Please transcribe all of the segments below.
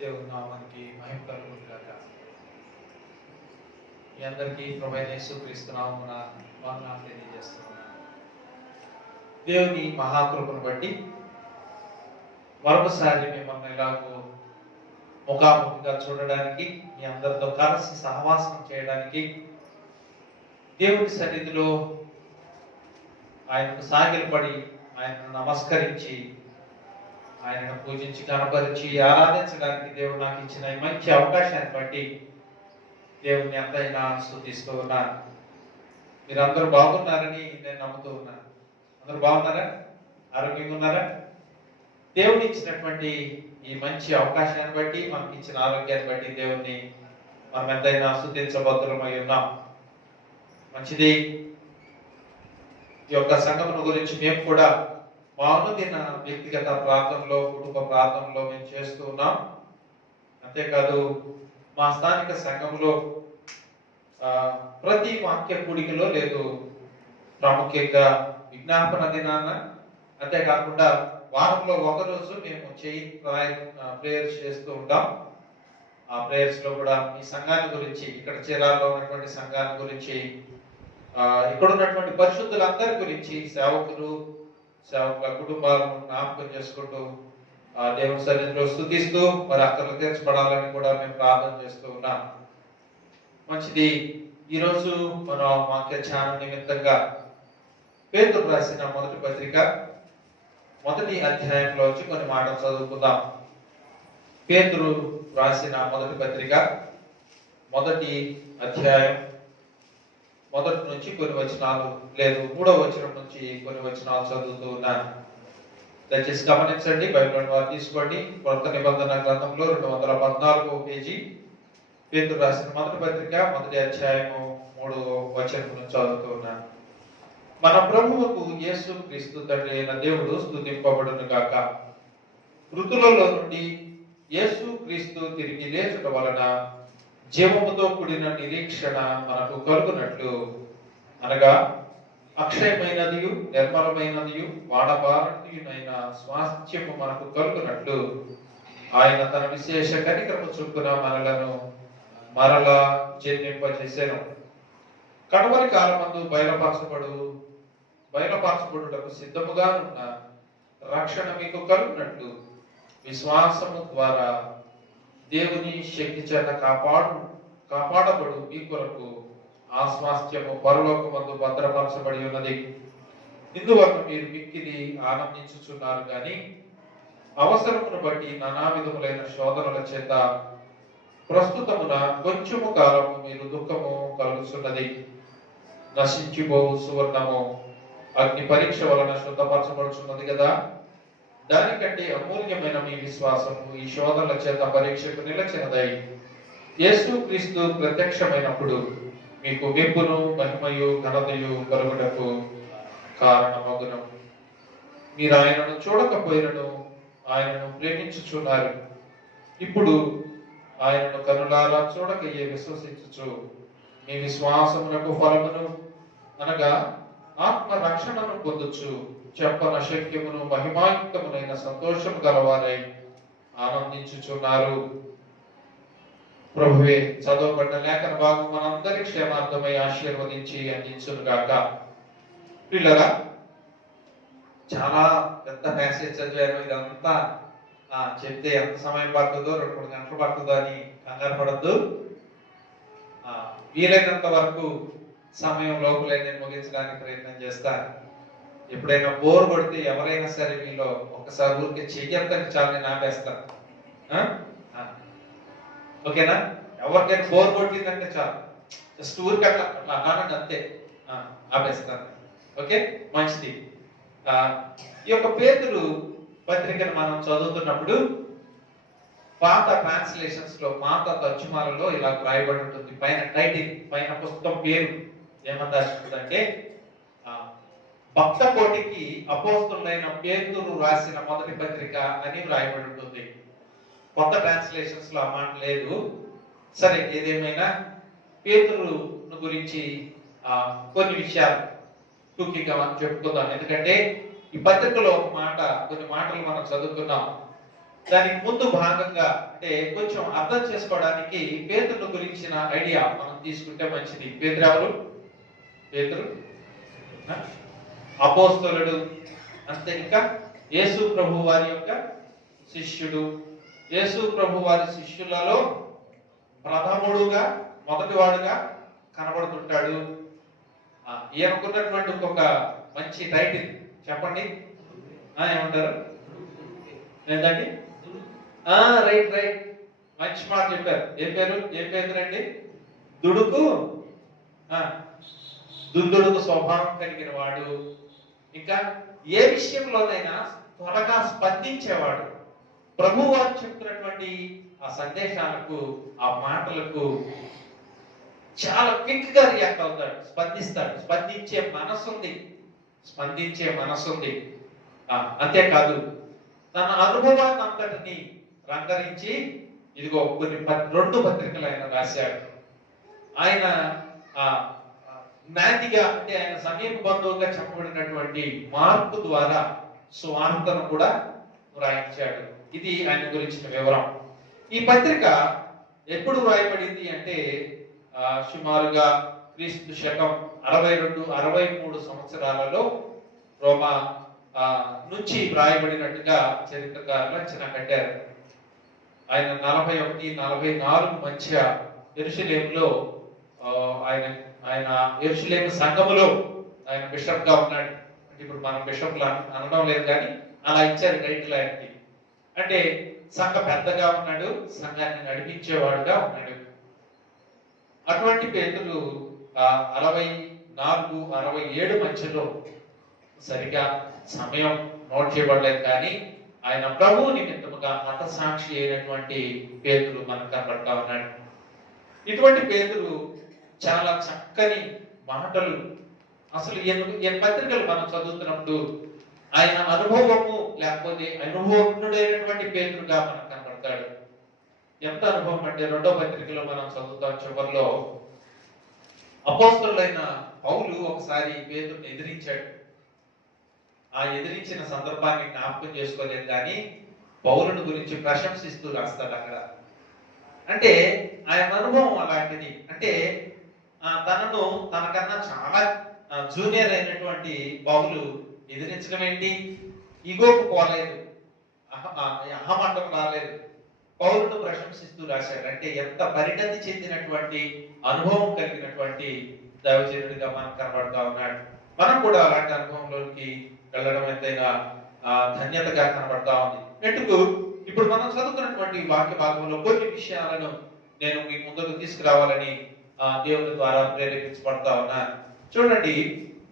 దేవుని నామానికి మహిమ కలుగును గాక. మీ అందరికీ ప్రభువైన యేసుక్రీస్తు నామమున వందనాలు తెలియజేస్తున్నాను. దేవుని మహాకృపను బట్టి మరొకసారి మిమ్మల్ని ఎలాగో ముఖాముఖిగా చూడడానికి, మీ అందరితో కలిసి సహవాసం చేయడానికి, దేవుని సన్నిధిలో ఆయనకు సాగిలపడి ఆయనను నమస్కరించి ఆయనను పూజించి కనపరిచి ఆరాధించడానికి దేవుడు నాకు ఇచ్చిన ఈ మంచి అవకాశాన్ని బట్టి దేవుని ఎంతైనా స్తుతిస్తూ ఉన్నాను. మీరందరూ బాగున్నారని నేను నమ్ముతూ ఉన్నాను. అందరూ బాగున్నారా? ఆరోగ్యంగా ఉన్నారా? దేవుడు ఇచ్చినటువంటి ఈ మంచి అవకాశాన్ని బట్టి, మనకి ఇచ్చిన ఆరోగ్యాన్ని బట్టి దేవుణ్ణి మనం ఎంతైనా స్తుతించబద్దులమై ఉన్నాం. మంచిది. ఈ యొక్క సంగమం గురించి మేము కూడా మా అనుదిన వ్యక్తిగత ప్రార్థనలో, కుటుంబ ప్రార్థనలో మేము చేస్తూ ఉన్నాం. అంతేకాదు మా స్థానిక సంఘంలో ప్రతి వాక్య కూడికలో లేదు ప్రాముఖ్యంగా విజ్ఞాపన దినాన, అంతేకాకుండా వారంలో ఒకరోజు మేము ప్రేయర్స్ చేస్తూ ఉంటాం. ఆ ప్రేయర్స్ లో కూడా ఈ సంఘాన్ని గురించి, ఇక్కడ చీరాల్లో ఉన్నటువంటి సంఘాన్ని గురించి, ఇక్కడ ఉన్నటువంటి పరిశుద్ధులందరి గురించి, సేవకుల కుటుంబాలను జ్ఞాపకం చేసుకుంటూ దేవుని సన్నిధిలో స్తుతిస్తూ మరి అక్కర్లు తీర్చబడాలని కూడా మేము ప్రార్థన చేస్తూ ఉన్నాం. మంచిది. ఈరోజు మనం వాక్య ధ్యానం నిమిత్తంగా పేతురు రాసిన మొదటి పత్రిక మొదటి అధ్యాయంలోంచి కొన్ని మాటలు చదువుకుందాం. పేతురు రాసిన మొదటి పత్రిక మొదటి అధ్యాయం మొదటి నుంచి కొన్ని వచనాలు, లేదు 3వ వచనం నుంచి కొన్ని వచనాలు చదువుతూ ఉన్నాను. దయచేసి గమనించండి. బైబిల్ వారు తీసుకోండి. కొత్త నిబంధన గ్రంథంలో 214వ పేజీ, పేతురు రాసిన మొదటి పత్రిక మొదటి అధ్యాయము 3వ వచనం నుంచి చదువుతూ ఉన్నాను. మన ప్రభువుకు యేసు క్రీస్తు తండ్రి అయిన దేవుడు స్తుతింపబడును గాక. మృతులలో నుండి యేసు క్రీస్తు తిరిగి లేచుట వలన జీవముతో కూడిన నిరీక్షణ మనకు కలుగునట్లు, అనగా అక్షయమైనదియు నిర్మలమైనదియు వాడబారనియునైన స్వాస్థ్యము మనకు కలుగునట్లు ఆయన తన విశేష కనికరము చొప్పున మనలను మరలా జన్మింపజేసెను. కడవరి కాలమందు బయలుపరచబడుటకు సిద్ధముగా ఉన్న రక్షణ మీకు కలుగునట్లు విశ్వాసము ద్వారా దేవుని శక్తి చేత కాపాడబడు మీ కొరకు ఆ స్వాస్థ్యము పరలోకమందు భద్రపరచబడి ఉన్నది. ఇందువలన మీరు మిక్కిలి ఆనందించుచున్నారు గాని అవసరమును బట్టి నానా విధములైన శోధనల చేత ప్రస్తుతమున కొంచెము కాలము మీరు దుఃఖము కలుగుతున్నది. నశించిపోవు సువర్ణము అగ్ని పరీక్ష వలన శుద్ధపరచబడుచున్నది కదా. దానికంటే అమూల్యమైన మీ విశ్వాసము ఈ శోధనల చేత పరీక్షకు నిలచినదై యేసు క్రీస్తు ప్రత్యక్షమైనప్పుడు మీకు మెప్పును మహిమయు ఘనతయు కలుగుటకు కారణమగును. మీరు ఆయనను చూడకపోయినను ఆయనను ప్రేమించుచున్నారు. ఇప్పుడు ఆయనను కనులారా చూడకయే విశ్వసించుచు మీ విశ్వాసమునకు ఫలమును, అనగా ఆత్మ రక్షణను పొందుచు చెప్పన శక్యమును మహిమాయుక్తమునైన సంతోషము గలవారై ఆనందించుచున్నారు. ప్రభువే చదవబడిన లేఖన భాగం మనందరి క్షేమార్థమై ఆశీర్వదించి అందించును గాక. పిల్లరా, చాలా పెద్ద ప్యాసేజ్ చదివారు. ఇదంతా చెప్తే ఎంత సమయం పడుతుందో, 2-3 గంటలు పడుతుందో అని కంగారు పడద్దు. వీలైనంత వరకు సమయం లోపలే నేను ముగించడానికి ప్రయత్నం చేస్తాను. ఎప్పుడైనా బోర్ కొడితే ఎవరైనా సరే మీలో ఒకసారి ఊరికి చెయ్యొద్దని చాలు, నేను ఆపేస్తాను. ఓకేనా? ఎవరికైనా బోర్ కొట్టిందంటే చాలు, జస్ట్ ఊరికి అట్లా కానండి, అంతే, ఆపేస్తాను. ఓకే, మంచిది. ఈ యొక్క పేతురు పత్రికను మనం చదువుతున్నప్పుడు పాత ట్రాన్స్లేషన్స్ లో, పాత తర్జుమాలలో ఇలా రాయబడి ఉంటుంది. పైన టైటిల్, పైన పుస్తకం పేరు ఏమని రాస్తుందంటే భక్త కోటికి అపోస్తులైన పేతురు రాసిన మొదటి పత్రిక అని రాయబడి ఉంటుంది. కొత్త ట్రాన్స్లేషన్స్ లో ఆ మాట లేదు. సరే, ఏదేమైనా పేతురు గురించి కొన్ని విషయాలు టూకీగా మనం చెప్పుకుందాం. ఎందుకంటే ఈ పత్రికలో ఒక మాట, కొన్ని మాటలు మనం చదువుకున్నాం. దానికి ముందు భాగంగా అంటే కొంచెం అర్థం చేసుకోవడానికి పేతురు గురించిన ఐడియా మనం తీసుకుంటే మంచిది. పేతురు ఎవరు? పేతురు అపోస్తలుడు, అంతే. ఇంకా యేసు ప్రభు వారి యొక్క శిష్యుడు. యేసు ప్రభు వారి శిష్యులలో ప్రథముడుగా, మొదటివాడుగా కనబడుతుంటాడు. ఈయనకున్నటువంటి ఇంకొక మంచి టైటిల్ చెప్పండి. ఏమంటారు? ఏంటండి? రైట్ రైట్, మంచి మాట చెప్పారు. ఏం పేరు అండి? దుడుకు దుందుడుకు స్వభావం కలిగిన వాడు. ఇంకా ఏ విషయంలోనైనా త్వరగా స్పందించేవాడు. ప్రభు వారు చెప్తున్నటువంటి ఆ సందేశాలకు, ఆ మాటలకు చాలా క్విక్ గా రియాక్ట్ అవుతాడు, స్పందిస్తాడు. స్పందించే మనసుంది. అంతేకాదు, తన అనుభవాన్ని అంతటిని రంగరించి ఇదిగో కొన్ని 2 పత్రికలు ఆయన రాశాడు. ఆయన నాదిగా అంటే ఆయన సమీప బంధువుగా చెప్పబడినటువంటి మార్కు ద్వారా సువార్తను కూడా వ్రాయించాడు. ఇది ఆయన గురించిన వివరం. ఈ పత్రిక ఎప్పుడు వ్రాయబడింది అంటే సుమారుగా క్రీస్తు శకం 62-63 సంవత్సరాలలో రోమా నుంచి వ్రాయబడినట్టుగా చరిత్రకారులు అంచనా కట్టారు. ఆయన 41-44 మధ్య యెరూషలేములో ఆయన యెరూషలేము సంఘములో ఆయన బిషప్ గా ఉన్నాడు. అంటే ఇప్పుడు మనం బిషప్లు అనడం లేదు, కానీ అలా ఇచ్చారు టైటిల్ ఆయనకి. అంటే సంఘ పెద్దగా ఉన్నాడు, సంఘాన్ని నడిపించేవాడుగా ఉన్నాడు. అటువంటి పేతురు 64-67 మధ్యలో, సరిగా సమయం నోట్ చేయబడలేదు, కానీ ఆయన ప్రభువు నిమిత్తముగా మత సాక్షి అయినటువంటి పేతురు మనకు కనబడతా ఉన్నాడు. ఇటువంటి పేతురు చాలా చక్కని మాటలు, అసలు ఎన్ని పత్రికలు మనం చదువుతున్నప్పుడు ఆయన అనుభవము లేకపోతే అనుభవజ్ఞుడైనటువంటి పేతురుగా మనకు కనబడతాడు. ఎంత అనుభవం అంటే 2వ పత్రికలో మనం చదువుతాం. చివరిలో అపోస్తలుడైన పౌలు ఒకసారి పేతురుని ఎదిరించాడు. ఆ ఎదిరించిన సందర్భాన్ని జ్ఞాపకం చేసుకోలేదు, కానీ పౌలుని గురించి ప్రశంసిస్తూ రాస్తాడు అక్కడ. అంటే ఆయన అనుభవం అలాంటిది. అంటే తనను తనకన్నా చాలా జూనియర్ అయినటువంటి పౌలు ఎదిరించడం ఏంటి? ఈగోకు పోలేదు, అహమంటం రాలేదు, పౌలును ప్రశంసిస్తూ రాశాడు. అంటే ఎంత పరిణతి చెందినటువంటి అనుభవం కలిగినటువంటి దైవజనుడిగా మనకు కనబడతా ఉన్నాడు. మనం కూడా అలాంటి అనుభవంలోకి వెళ్ళడం ఎంతైనా ధన్యతగా కనబడతా ఉంది. నెట్టుకు ఇప్పుడు మనం చదువుతున్నటువంటి వాక్య భాగంలో కొన్ని విషయాలను నేను మీ ముందుకు తీసుకురావాలని దేవుని ద్వారా ప్రేరేపించబడతా ఉన్నాను. చూడండి,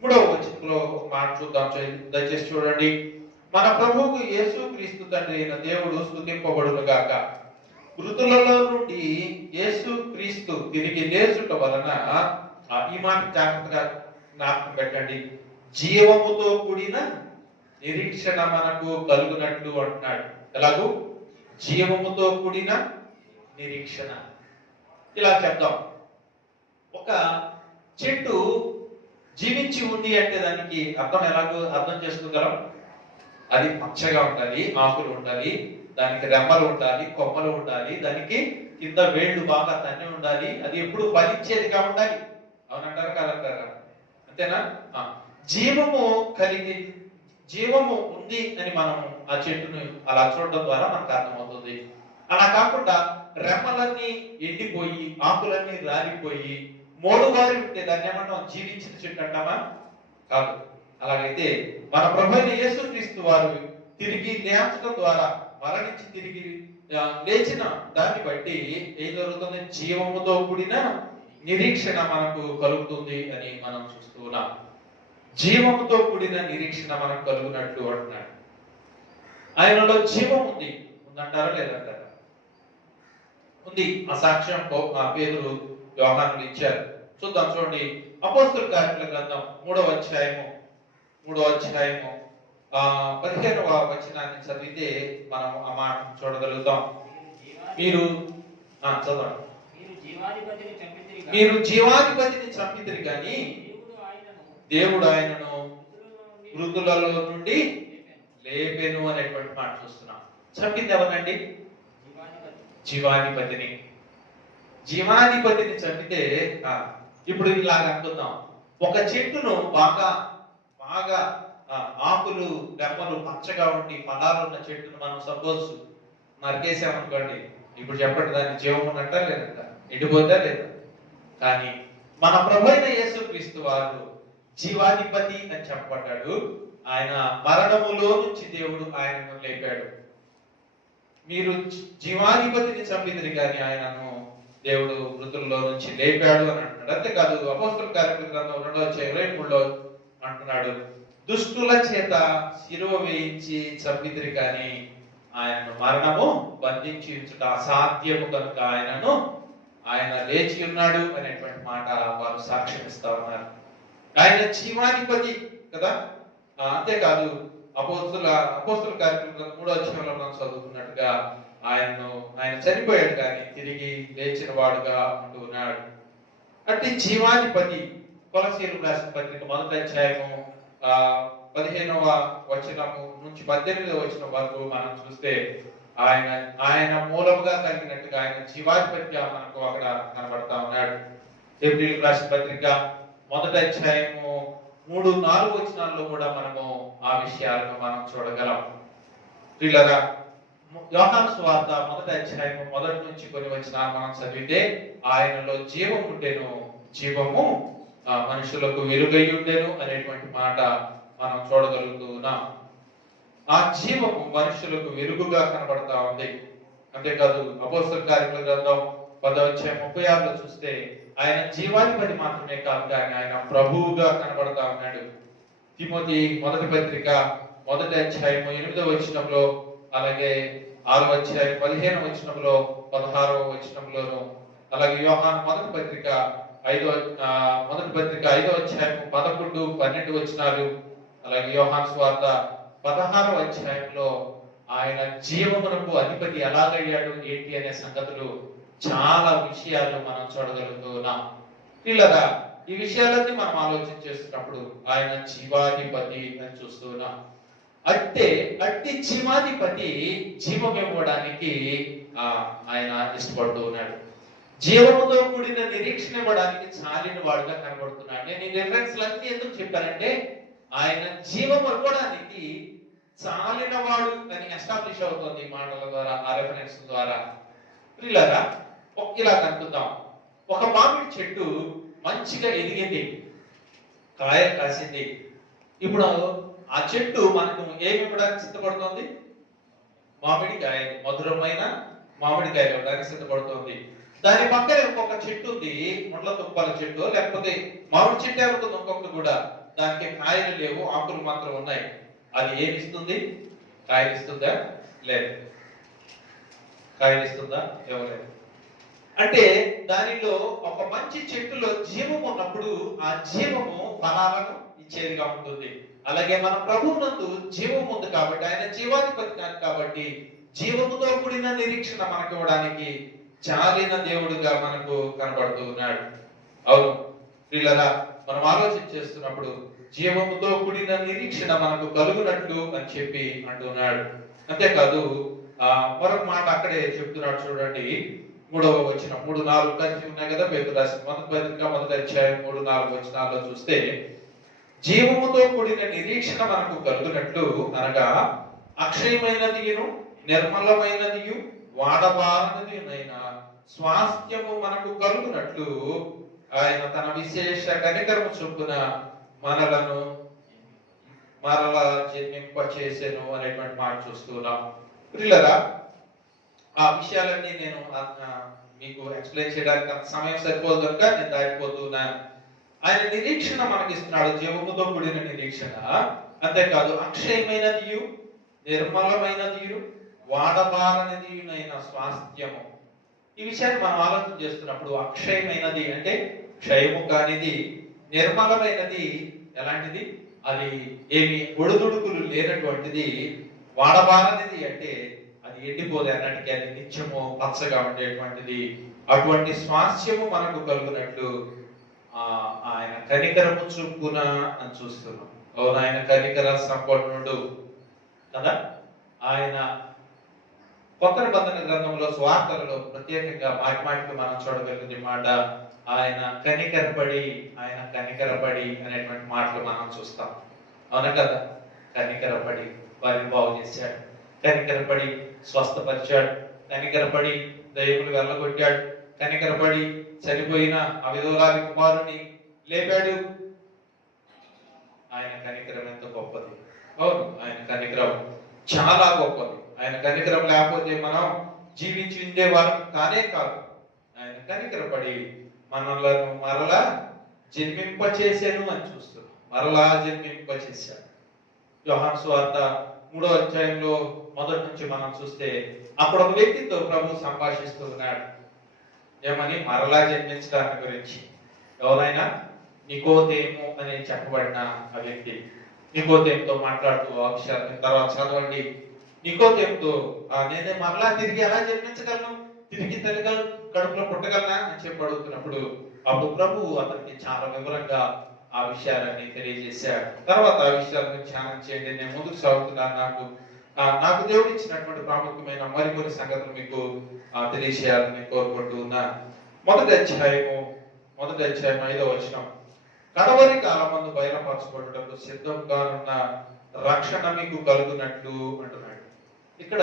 3వ వచనంలో ఒక మాట చూద్దాం, దయచేసి చూడండి. మన ప్రభువుకు యేసు క్రీస్తు తండ్రి అయిన దేవుడు స్తుతింపబడును గాక. మృతులలో నుండి యేసు క్రీస్తు తిరిగి లేచుట వలన, ఈ మాట జాగ్రత్తగా జ్ఞాపకం పెట్టండి, జీవముతో కూడిన నిరీక్షణ మనకు కలుగునట్లు అంటున్నాడు. ఎలాగూ? జీవముతో కూడిన నిరీక్షణ. ఇలా చెప్దాం, ఒక చెట్టు జీవించి ఉంది అంటే దానికి ఎలాగో అర్థం చేసుకోగలం. అది పచ్చగా ఉండాలి, ఆకులు ఉండాలి, దానికి రెమ్మలు ఉండాలి, కొమ్మలు ఉండాలి, దానికి కింద వేళ్ళు బాగా తన్ని ఉండాలి, అది ఎప్పుడు ఫలించేదిగా ఉండాలి. అవునంటారా కాదంటారా? అంతేనా? జీవము ఉంది అని మనం ఆ చెట్టును అలా చూడడం ద్వారా మనకు అర్థమవుతుంది. అలా కాకుండా రెమ్మలన్నీ ఎండిపోయి, ఆకులన్నీ రాలిపోయి, మోడువారి ఉంటే దాన్ని ఏమంటాం? జీవించిన చెట్టు అంటామా? కాదు. అలాగైతే మన ప్రభు అయిన యేసుక్రీస్తు వారు తిరిగి లేచడం ద్వారా, మరణించి తిరిగి లేచిన దాన్ని బట్టి ఏం జరుగుతుంది? జీవముతో కూడిన నిరీక్షణ మనకు కలుగుతుంది అని మనం చూస్తూ ఉన్నాం. జీవముతో కూడిన నిరీక్షణ మనకు కలుగునట్లు అంటున్నాడు. ఆయనలో జీవం ఉందంటారా లేదంటారా? ఉంది. ఆ సాక్ష్యం పేతురు, యోహానులు ఇచ్చారు. చూద్దాం, చూడండి. అపోస్తలుల కార్యముల గ్రంథం 3వ అధ్యాయము 15వ వచనాన్ని చదివితే మనం ఆ మాట చూడగలుగుతాం. మీరు చదవండి. మీరు జీవాధిపతిని చంపితిరి కానీ దేవుడు ఆయనను మృతులలో నుండి లేపెను అనేటువంటి మాట చూస్తున్నాం. చంపింది ఎవరండి? జీవాధిపతిని. జీవాధిపతిని చంపితే ఇప్పుడు ఇలాగ అనుకుందాం, ఒక చెట్టును బాగా బాగా ఆకులు రెమ్మలు పచ్చగా ఉండి ఫలాలు ఉన్న చెట్టును మనం సపోజ్ నరికేసామనుకోండి, ఇప్పుడు చెప్పండి దాన్ని జీవం ఉన్నట్ట లేదంట, ఎండిపోతా లేదా? కానీ మన ప్రభు అయిన యేసుక్రీస్తు వారు జీవాధిపతి అని చెప్పబడ్డాడు. ఆయన మరణములో నుంచి దేవుడు ఆయనను లేపాడు. మీరు జీవాధిపతిని చంపిదిరి కానీ ఆయనను దేవుడు మృతుల్లో నుంచి లేపాడు అని అంటున్నాడు. అంతేకాదు అపోస్తలుల కార్యముల గ్రంథం 2:23 అంటున్నాడు, దుష్టుల చేత శిలువ వేయించి చంపిదిరి కానీ ఆయనను మరణము బంధించి ఉంచుట అసాధ్యము కనుక ఆయన లేచి ఉన్నాడు అనేటువంటి మాట వారు సాక్ష్యం ఇస్తా ఉన్నారు. ఆయన జీవాధిపతి కదా. అంతేకాదు అపోస్తలుల కార్యక్రమం 3వ మనం చదువుకున్నట్టుగా ఆయన చనిపోయాడు కానీ తిరిగి లేచిన వాడుగా ఉంటూ ఉన్నాడు. అంటే జీవాధిపతి. కొలసీయులకు రాసిన పత్రిక 1వ అధ్యాయము 15వ వచనము నుంచి 18వ వచనం వరకు మనం చూస్తే ఆయన మూలముగా కలిగినట్టుగా ఆయన జీవాధిపతిగా మనకు అక్కడ కనబడతా ఉన్నాడు. హెబ్రీయులకు రాసిన పత్రిక 1వ అధ్యాయము 3-4 వచనాల్లో కూడా మనము ఆ విషయాలను మనం చూడగలం. ప్రియులారా, యోహాను సువార్త 1వ అధ్యాయము 1 నుంచి కొన్ని వచనాలు మనం చదివితే, ఆయనలో జీవం ఉండెను, జీవము మనుషులకు వెలుగై ఉండెను అనేటువంటి మాట మనం చూడగలుగుతున్నాం. ఆ జీవము మనుషులకు వెలుగుగా కనబడతా ఉంది. అంతేకాదు అపోస్తలుల కార్యముల గ్రంథం 10వ అధ్యాయం 36లో చూస్తే ఆయన జీవాధిపతి మాత్రమే కాదు కానీ ఆయన ప్రభువుగా కనబడతా ఉన్నాడు. తిమోతి 1వ పత్రిక 1వ అధ్యాయం 8వ వచనంలో, అలాగే 6వ అధ్యాయం 15వ వచనంలో, 16వ వచనంలోను, అలాగే యోహాను 1వ పత్రిక 5వ అధ్యాయం 11, 12 వచనాలు, అలాగే యోహాను సువార్త 16వ అధ్యాయంలో ఆయన జీవమునకు అధిపతి ఎలాగయ్యాడు ఏంటి అనే సంగతులు చాలా విషయాలు మనం చూడగలుగుతున్నాం. పిల్లరా, ఈ విషయాలన్నీ మనం ఆలోచన చేస్తున్నప్పుడు ఆయన జీవాధిపతి అని చూస్తున్నాం. అట్టి జీవాధిపతి జీవం ఇవ్వడానికి ఆయన ఇష్టపడుతూ ఉన్నాడు. జీవముతో కూడిన నిరీక్షణ ఇవ్వడానికి చాలిన వాడుగా కనబడుతున్నాడు. నేను ఈ రిఫరెన్స్లన్నీ ఎందుకు చెప్పానంటే, ఆయన జీవం ఇవ్వడానికి చాలిన వాడు అని ఎస్టాబ్లిష్ అవుతుంది ఈ మాటల ద్వారా, ఆ రెఫరెన్స్ ద్వారా. పిల్లరా, ఇలా కనుకుందాం, ఒక మామిడి చెట్టు మంచిగా ఎదిగింది, కాయ కాసింది. ఇప్పుడు ఆ చెట్టు మనకు ఏమి ఇవ్వడానికి సిద్ధపడుతుంది? మామిడికాయ, మధురమైన మామిడికాయ ఇవ్వడానికి సిద్ధపడుతుంది. దాని పక్కన ఇంకొక చెట్టు ఉంది, ముళ్ళ తుప్పల చెట్టు, లేకపోతే మామిడి చెట్టు అవుతుంది ఇంకొకటి కూడా, దానికి కాయలు లేవు, ఆకులు మాత్రం ఉన్నాయి. అది ఏమి ఇస్తుంది? కాయలు ఇస్తుందా? లేదు. కాయలు ఇస్తుందా? ఇవ్వలేదు. అంటే దానిలో ఒక మంచి చెట్టులో జీవం ఉన్నప్పుడు ఆ జీవము ఫలాలను ఇచ్చేదిగా ఉంటుంది. అలాగే మన ప్రభువునందు జీవం ఉంది కాబట్టి, ఆయన జీవాధిపతి కాబట్టి జీవముతో కూడిన నిరీక్షణ మనకు ఇవ్వడానికి చాలిన దేవుడుగా మనకు కనబడుతూ ఉన్నాడు. అవును ప్రియులారా, మనం ఆలోచన చేస్తున్నప్పుడు జీవముతో కూడిన నిరీక్షణ మనకు కలుగునట్లు అని చెప్పి అంటున్నాడు. అంతేకాదు మరొక మాట అక్కడే చెప్తున్నాడు చూడండి, 3వ వచనం 3-4 కలిసి ఉన్నాయి కదా. పేతురు రాసిన 1వ పత్రిక 1వ అధ్యాయం 3-4 వచనాల్లో చూస్తే, జీవముతో కూడిన నిరీక్షణ మనకు కలుగునట్లు అనగా అక్షయమైనదియును నిర్మలమైనదియు వాడబారనిదియునైన స్వాస్థ్యము మనకు కలుగునట్లు ఆయన తన విశేష కనికరము చొప్పున మనలను మరలా జన్మింప చేసెను అనేటువంటి మాట చూస్తున్నాం. ప్రియులారా, ఆ విషయాలన్నీ నేను మీకు ఎక్స్ప్లెయిన్ చేయడానికి అంత సమయం సరిపోదు కనుక నేను దాటిపోతున్నాను. ఆయన నిరీక్షణ మనకిస్తున్నాడు, జీవముతో కూడిన నిరీక్షణ. అంతేకాదు అక్షయమైనదియు నిర్మలమైనదియు వాడబారనిదియునైన స్వాస్థ్యము. ఈ విషయాన్ని మనం ఆలోచన చేస్తున్నప్పుడు అక్షయమైనది అంటే క్షయము కానిది, నిర్మలమైనది ఎలాంటిది? అది ఏమి ఒడుదుడుకులు లేనటువంటిది, వాడబారనిది అంటే అది ఎండిపోదు అన్నటికీ, అది నిత్యము పచ్చగా ఉండేటువంటిది. అటువంటి స్వాస్థ్యము మనకు కలుగునట్లు ఆయన కనికరము చూపున అని చూస్తున్నాం. అవును, ఆయన కనికర సంపన్నుడు కదా. ఆయన కొత్త నిబంధన గ్రంథంలో స్వార్థలలో ప్రత్యేకంగా మాటిమాటికి మనం చూడగలిగిన మాట ఆయన కనికరపడి అనేటువంటి మాటలు మనం చూస్తాం. అవునా కదా? కనికరపడి వారిని బాగు చేశాడు, కనికరపడి స్వస్థపరిచాడు, కనికరపడి దయ్యములు వెళ్ళగొట్టాడు, కనికరపడి చనిపోయిన ఆ విధవరాలి కుమారుని లేపాడు. ఆయన కనికరం ఎంత గొప్పది! అవును, ఆయన కనికరం చాలా గొప్పది. ఆయన కనికరం లేకపోతే మనం జీవించి ఉండేవారు కానే కాదు. ఆయన కనికరపడి మనలను మరలా జన్మింపచేసాను అని చూస్తున్నాం. మరలా జన్మింపచేశాడు. యోహాను సువార్త 3వ అధ్యాయంలో మొదటి నుంచి మనం చూస్తే అక్కడ ఒక వ్యక్తితో ప్రభు సంభాషిస్తూ ఉన్నాడు. ఏమని? మరలా జన్మించడానికి గురించి. ఎవరైనా? నికోదేము అని చెప్పబడిన ఆ వ్యక్తి నికోదేముతో మాట్లాడుతూ ఆ విషయాన్ని తర్వాత చదవండి. నికోదేముతో నేనే మరలా తిరిగి ఎలా జన్మించగలను, తిరిగి తల్లిగలను కడుపులో పుట్టగలనా అని చెప్పి అడుగుతున్నప్పుడు అప్పుడు ప్రభు అతనికి చాలా వివరంగా ఆ విషయాలన్నీ తెలియజేశాడు. తర్వాత ఆ విషయాలను ధ్యానం చేయండి. నేను ముందుకు సాగుతున్నాను. నాకు దేవుడు ఇచ్చినటువంటి ప్రాముఖ్యమైన మరికొన్ని సంగతులు మీకు తెలియజేయాలని కోరుకుంటూ ఉన్నా. మొదటి అధ్యాయం 5వ వచనం. కడవరి కాలమందు బయలుపరచబడుటకు సిద్ధంగా ఉన్న రక్షణ మీకు కలుగునట్లు అంటున్నాడు. ఇక్కడ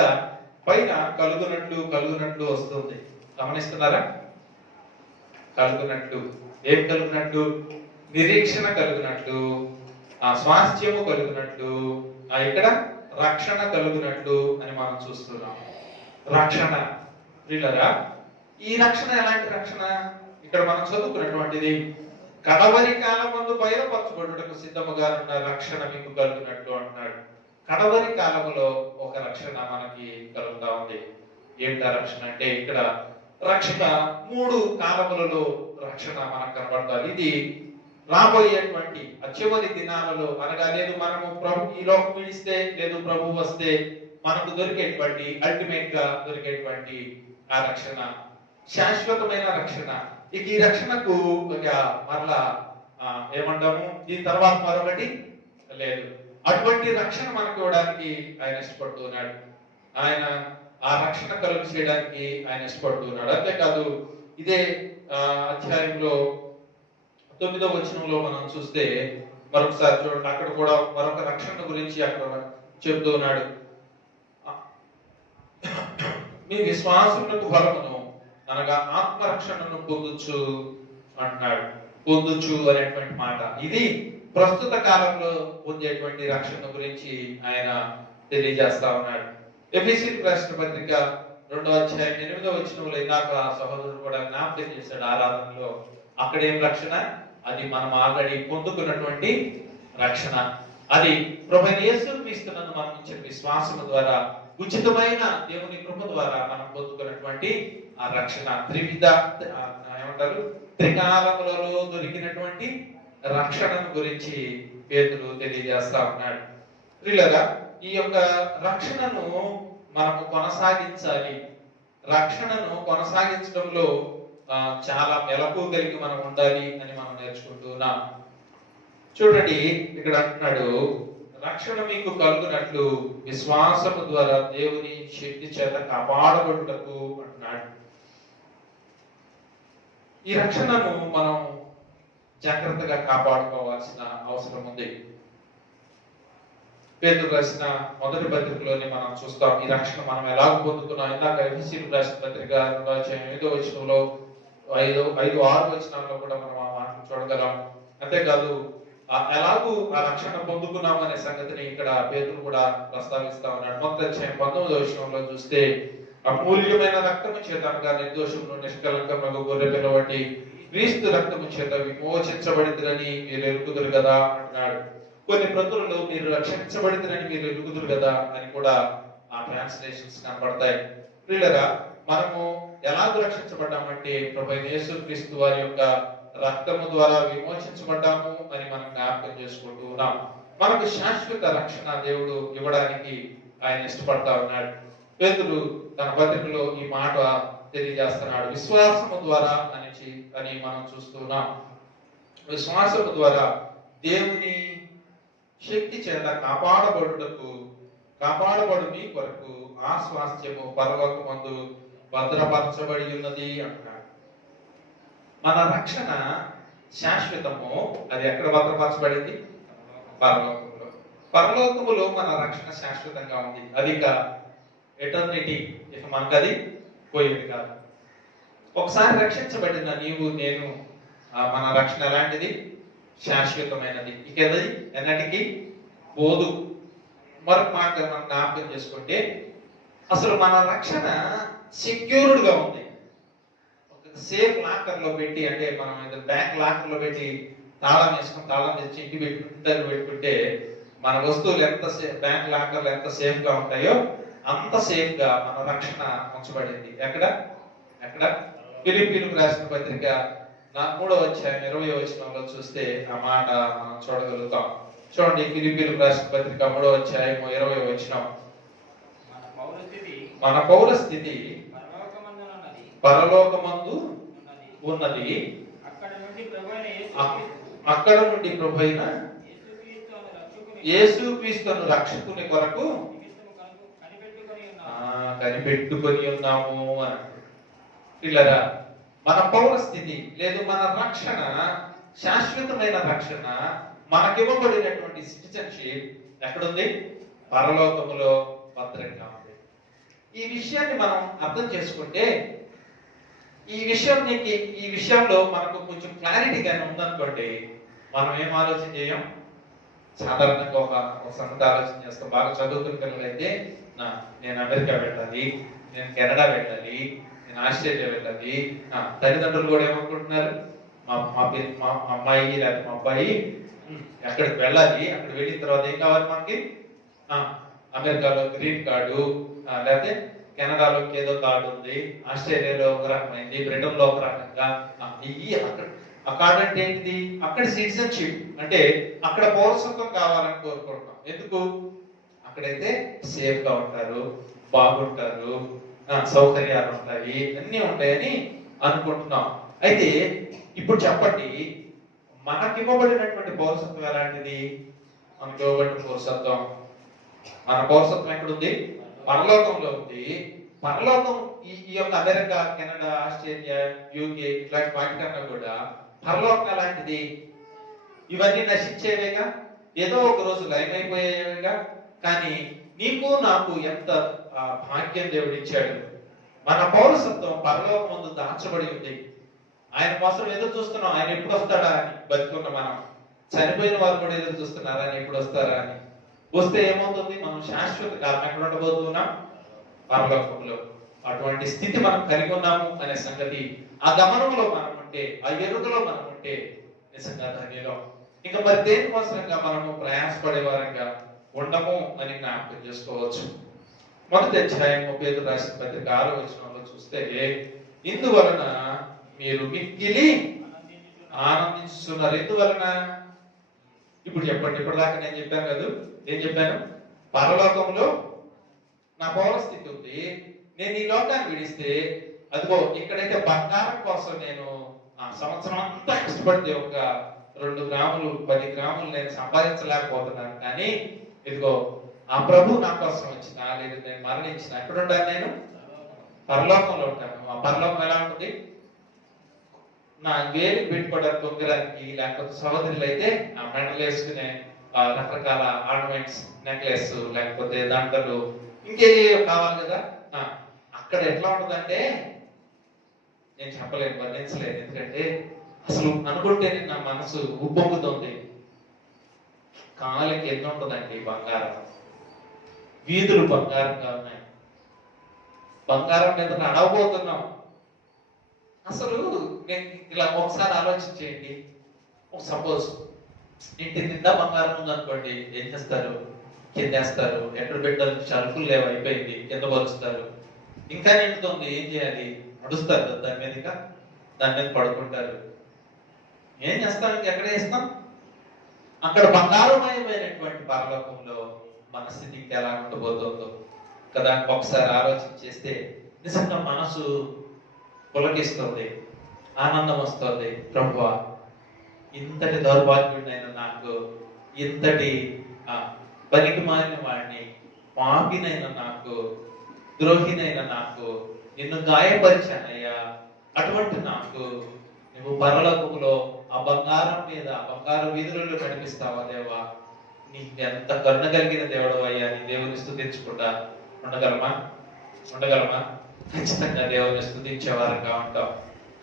పైన కలుగునట్లు వస్తుంది. గమనిస్తున్నారా? కలుగునట్లు. ఏం కలుగునట్లు? నిరీక్షణ కలుగునట్లు, స్వాస్థ్యము కలుగునట్లు, ఇక్కడ రక్షణ కలుగునట్లు అని మనం చూస్తున్నాం. రక్షణ ప్రియులారా, ఈ రక్షణ ఎలాంటి రక్షణ? ఇక్కడ మనం చదువుకున్నటువంటిది కడవరి కాలమందు బయలుపరచబడుటకు సిద్ధముగా ఉన్న రక్షణ మీకు కలుగునట్లు అంటున్నాడు. కడవరి కాలములో ఒక రక్షణ మనకి కలుగుతా ఉంది. ఏంటా రక్షణ అంటే, ఇక్కడ రక్షణ 3 కాలములలో రక్షణ మనకు కనబడుతుంది. ఇది రాబోయేటువంటి చివరి దినాలలో అనగా లేదు మనము ప్రభు ఈ లోకం విడిస్తే, లేదు ప్రభు వస్తే మనకు దొరికేటువంటి అల్టిమేట్ గా దొరికేటువంటి ఆ రక్షణ, శాశ్వతమైన రక్షణ. ఇక ఈ రక్షణకు మరలా ఏమంటాము, దీని తర్వాత మరొకటి లేదు. అటువంటి రక్షణ మనకు ఇవ్వడానికి ఆయన ఇష్టపడుతున్నాడు. ఆయన ఆ రక్షణ కలుగు చేయడానికి ఆయన ఇష్టపడుతున్నాడు. అంతేకాదు ఇదే అధ్యాయంలో 9వ వచనంలో మనం చూస్తే మరొకసారి చూడండి. అక్కడ కూడా మరొక రక్షణ గురించి అక్కడ చెప్తూ ఉన్నాడు. మీ విశ్వాసములకు ఫలమును అనగా ఆత్మరక్షణను పొందొచ్చు అంటున్నాడు. పొందొచ్చు అనేటువంటి మాట ఇది ప్రస్తుత కాలంలో పొందేటువంటి రక్షణ గురించి ఆయన తెలియజేస్తా ఉన్నాడు. ఎఫెసీయులకు రాసిన పత్రిక 2వ అధ్యాయం 8వ వచనంలో ఇందాక సహోదరుడు కూడా జ్ఞాపకం చేశాడు ఆరాధనలో. అక్కడేం రక్షణ? అది మనం ఆల్రెడీ పొందుకున్నటువంటి రక్షణ. అది ప్రభువైన యేసుక్రీస్తునందు మనం ఇచ్చిన విశ్వాసము ద్వారా ఉచితమైన దేవుని కృప ద్వారా మనం పొందుకున్నటువంటి ఆ రక్షణ. త్రికాలములలో దొరికినటువంటి రక్షణను గురించి పేతురు తెలియజేస్తా ఉన్నాడు. ప్రియులారా, ఈ యొక్క రక్షణను మనము కొనసాగించాలి. రక్షణను కొనసాగించడంలో చాలా మెలకు కలిగి మనం ఉండాలి అని మనం నేర్చుకుంటున్నాం. చూడండి, ఇక్కడ అంటున్నాడు రక్షణ మీకు కలుగునట్లు విశ్వాసము ద్వారా దేవుని శక్తి చేత కాపాడబడుటకు అంటున్నాడు. ఈ రక్షణను మనం జాగ్రత్తగా కాపాడుకోవాల్సిన అవసరం ఉంది. పేతురు రాసిన మొదటి పత్రికలోని మనం చూస్తాం ఈ రక్షణ మనం ఎలా పొందుకున్నాం. ఇందాక ఎఫెసీయులకు రాసిన పత్రిక 2వ అధ్యాయం 8వ వచనంలో 5-6 వచనాల్లో కూడా మనం ఆ మాటలు చూడగలం. అంతేకాదు ఎలాగూ ఆ రక్షణ పొందుకున్నాం అనే సంగతిని ఇక్కడ పేతురు కూడా ప్రస్తావిస్తా ఉన్నాడు. మొదటి అధ్యాయం 19వ వచనంలో చూస్తే అమూల్యమైన రక్తము చేత అనగా నిర్దోషమును నిష్కలంకమునకు గొర్రె పిల్ల వంటి క్రీస్తు రక్తము చేత విమోచించబడిద్దని మీరు ఎరుగుదురు కదా అంటున్నాడు. కొన్ని ప్రతులలో మీరు రక్షించబడిద్దని మీరు ఎరుగుదురు కదా అని కూడా ఆ ట్రాన్స్లేషన్స్ కనబడతాయి. ప్రియులారా, మనము ఎలా రక్షించబడ్డామంటే ప్రభువైన యేసుక్రీస్తు వారి యొక్క రక్తము ద్వారా విమోచించబడ్డాము అని మనం జ్ఞాపకం చేసుకుంటూ ఉన్నాం. మనకు శాశ్వత రక్షణ దేవుడు ఇవ్వడానికి ఆయన ఇష్టపడతా ఉన్నాడు. పేతురు తన పత్రికలో ఈ మాట తెలియజేస్తున్నాడు. విశ్వాసము ద్వారా అని మనం చూస్తున్నాం. విశ్వాసము ద్వారా దేవుని శక్తి చేత కాపాడబడుటకు కాపాడబడు మీ కొరకు ఆ స్వాస్థ్యము పరలోకమందు భద్రపరచబడి ఉన్నది అంటున్నాడు. మన రక్షణ శాశ్వతము. అది ఎక్కడ భద్రపరచబడింది? పరలోకములో. పరలోకములో మన రక్షణ శాశ్వతంగా ఉంది. అది ఇక ఎటర్నిటీ, ఇక మనకు అది పోయేది కాదు. ఒకసారి రక్షించబడిన నీవు నేను, మన రక్షణ ఎలాంటిది? శాశ్వతమైనది. ఇక అది ఎన్నటికి పోదు. మరొక మాట మనం జ్ఞాపకం చేసుకుంటే, అసలు మన రక్షణ సెక్యూర్డ్ గా ఉంది. సేఫ్ లాకర్ లో పెట్టి, అంటే మనం బ్యాంక్ లాకర్ లో పెట్టి తాళం వేసుకుని తాళం తెచ్చి ఇంటి పెట్టుకుంటే మన వస్తువులు ఎంత బ్యాంక్ లాకర్లు ఎంత సేఫ్ గా ఉంటాయో అంత సేఫ్ గా మన రక్షణ ఉంచబడింది. ఎక్కడ ఎక్కడ? ఫిలిప్పీయులకు రాసిన పత్రిక 3వ అధ్యాయం 20వ వచనంలో చూస్తే ఆ మాట మనం చూడగలుగుతాం. చూడండి, ఫిలిప్పీయులకు రాసిన పత్రిక 3వ అధ్యాయం 20వ వచనం. మన పౌరస్థితి పరలోకమందు ఉన్నది, అక్కడ నుండి ప్రభువైన యేసుక్రీస్తును రక్షకుని కొరకు కనిపెట్టుకొని ఉన్నాము అని. పిల్లరా, మన పౌరస్థితి లేదు, మన రక్షణ, శాశ్వతమైన రక్షణ, మనకివ్వబడినటువంటి సిటిజన్షిప్ ఎక్కడుంది? పరలోకములో భద్రంగా ఉంది. ఈ విషయాన్ని మనం అర్థం చేసుకుంటే, ఈ విషయంలో మనకు కొంచెం క్లారిటీగానే ఉందనుకోండి, మనం ఏం ఆలోచన చేయం? సాధారణంగా ఒక సంగతి ఆలోచన చేస్తాం. బాగా చదువుకున్న పిల్లలైతే నేను అమెరికా వెళ్ళాలి, నేను కెనడా వెళ్ళాలి, నేను ఆస్ట్రేలియా వెళ్ళాలి. తల్లిదండ్రులు కూడా ఏమనుకుంటున్నారు? మా అమ్మాయి లేకపోతే మా అబ్బాయి అక్కడికి వెళ్ళాలి, అక్కడ వెళ్ళిన తర్వాత ఏం కావాలి మనకి? అమెరికాలో గ్రీన్ కార్డు, లేకపోతే కెనడాలోకి ఏదో కార్డు ఉంది, ఆస్ట్రేలియాలో ఒక రకమైంది, బ్రిటన్ లో ఒక రకంగా. ఆ కార్డు అంటే ఏంటిది? అక్కడ సిటిజన్షిప్, అంటే అక్కడ పౌరసత్వం కావాలని కోరుకుంటున్నాం. ఎందుకు? అక్కడైతే సేఫ్ గా ఉంటారు, బాగుంటారు, సౌకర్యాలు ఉంటాయి, అన్ని ఉంటాయని అనుకుంటున్నాం. అయితే ఇప్పుడు చెప్పండి, మనకివ్వబడినటువంటి పౌరసత్వం ఎలాంటిది? మనకి ఇవ్వబడిన పౌరసత్వం, మన పౌరసత్వం ఎక్కడుంది? పరలోకంలో ఉంది. పరలోకం ఈ యొక్క అమెరికా, కెనడా, ఆస్ట్రేలియా, యూకే ఇట్లాంటి వాటికన్నా కూడా పరలోకం ఎలాంటిది? ఇవన్నీ నశించేవేగా, ఏదో ఒక రోజు లైన్ అయిపోయేవేగా. కానీ నీకు నాకు ఎంత భాగ్యం దేవుడు ఇచ్చాడు. మన పౌరసత్వం పరలోకం ముందు దాచబడి ఉంది. ఆయన కోసం ఎదురు చూస్తున్నాం, ఆయన ఎప్పుడు వస్తాడా అని. బతుకున్న మనం, చనిపోయిన వారు కూడా ఎదురు చూస్తున్నారా ఆయన ఎప్పుడు వస్తారా అని. వస్తే ఏమవుతుంది? మనం శాశ్వత కాలం ఎక్కడ ఉండబోతున్నాం? పరలోకంలో. అటువంటి స్థితి మనం కలిగి ఉన్నాము అనే సంగతి, ఆ గమనంలో మనం ఉంటే, ఆ ఎరుకలో మనం ఉంటే నిజంగా ధన్యులం. ఇంకా మరి దేనికోసంగా మనము ప్రయాసపడే వారంగా ఉండము అని జ్ఞాపకం చేసుకోవచ్చు. మొదటి అధ్యాయం 35 రాసిన పత్రిక 6వ వచనంలో చూస్తే, ఇందువలన మీరు మిక్కిలి ఆనందించుతున్నారు. ఎందువలన? ఇప్పుడు చెప్పండి. ఇప్పటిదాకా నేను చెప్పాను కదా, ఏం చెప్పాను? పరలోకంలో నా పౌరస్థితి ఉంది, నేను ఈ లోకాన్ని విడిస్తే అదిగో ఇక్కడైతే బంగారం కోసం నేను సంవత్సరం అంతా కష్టపడితే ఒక 2 గ్రాములు 10 గ్రాములు నేను సంపాదించలేకపోతున్నాను. కానీ ఇదిగో ఆ ప్రభు నా కోసం వచ్చిన, లేదు నేను మరణించిన, ఎక్కడ ఉంటాను? నేను పరలోకంలో ఉంటాను. ఆ పరలోకం ఎలా ఉంటుంది? నా వేలు పెట్టుకోవడానికి ఉంగరానికి, లేకపోతే సహోదరులు అయితే ఆ మెడలు వేసుకునే రకరకాల ఆర్నమెంట్స్, నెక్లెస్, లేకపోతే దండలు, ఇంకే కావాలి కదా. అక్కడ ఎట్లా ఉంటుందంటే నేను చెప్పలేను, వర్ణించలేను. ఎందుకంటే అసలు అనుకుంటేనే నా మనసు ఉప్పొంగుతుంది. కాలికి ఎన్ని ఉంటుందండి బంగారం, వీధులు బంగారంగా ఉన్నాయి, బంగారం మీద నడవబోతున్నాం. అసలు ఇలా ఒకసారి ఆలోచించేయండి. సపోజ్ ఇంటి నిండా బంగారం ఉందనుకోండి, ఏం చేస్తారు? కిందేస్తారు. ఎక్కడ పెట్టారు? షరఫులు లేవు, అయిపోయింది, కింద పరుస్తారు. ఇంకా నిండుతుంది, ఏం చేయాలి? నడుస్తారు దాని మీద, ఇంకా దాని మీద పడుకుంటారు. ఏం చేస్తాం? ఎక్కడ వేస్తాం? అక్కడ బంగారమయమైనటువంటి పరలోకంలో మన స్థితి ఇంకా ఎలా ఉండబోతుందో కదా. ఒకసారి ఆలోచన చేస్తే నిజంగా మనసు పులకిస్తుంది, ఆనందం వస్తుంది. ప్రభువా, ఇంతటి దౌర్భాగ్యుడైన నాకు, ఇంతటి పనికి మారిన వాడిని, పాపినైన నాకు, ద్రోహినైన నాకు నిన్ను గాయపరిచానయ్యా. అటువంటి నాకు నువ్వు పరలోకములో ఆ బంగారం మీద, ఆ బంగారు వీధులలో నడిపిస్తావా దేవా. నీకు ఎంత కరుణ కలిగిన దేవుడు అయ్యా. నీ దేవుని స్తుతించకుండా ఉండగలమా? ఖచ్చితంగా దేవుని స్తుతించే వారంగా ఉంటాం.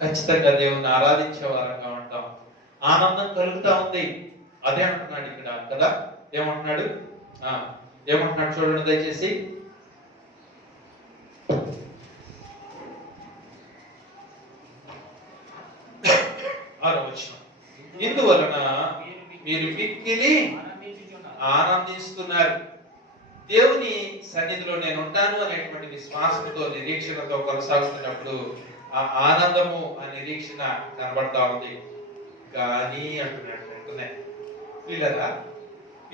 ఖచ్చితంగా దేవుని ఆరాధించే వారంగా ఉంటాం. ఆనందం కలుగుతా ఉంది. అదే అంటున్నాడు ఇక్కడ కదా. ఏమంటున్నాడు చూడండి దయచేసి. ఇందువలన మీరు మిక్కిలి ఆనందిస్తున్నారు. దేవుని సన్నిధిలో నేను ఉంటాను అనేటువంటి విశ్వాసంతో, నిరీక్షణతో కొనసాగుతున్నప్పుడు ఆ ఆనందము, ఆ నిరీక్షణ కనబడతా ఉంది. కానీ అంటున్నాడు వీళ్ళరా,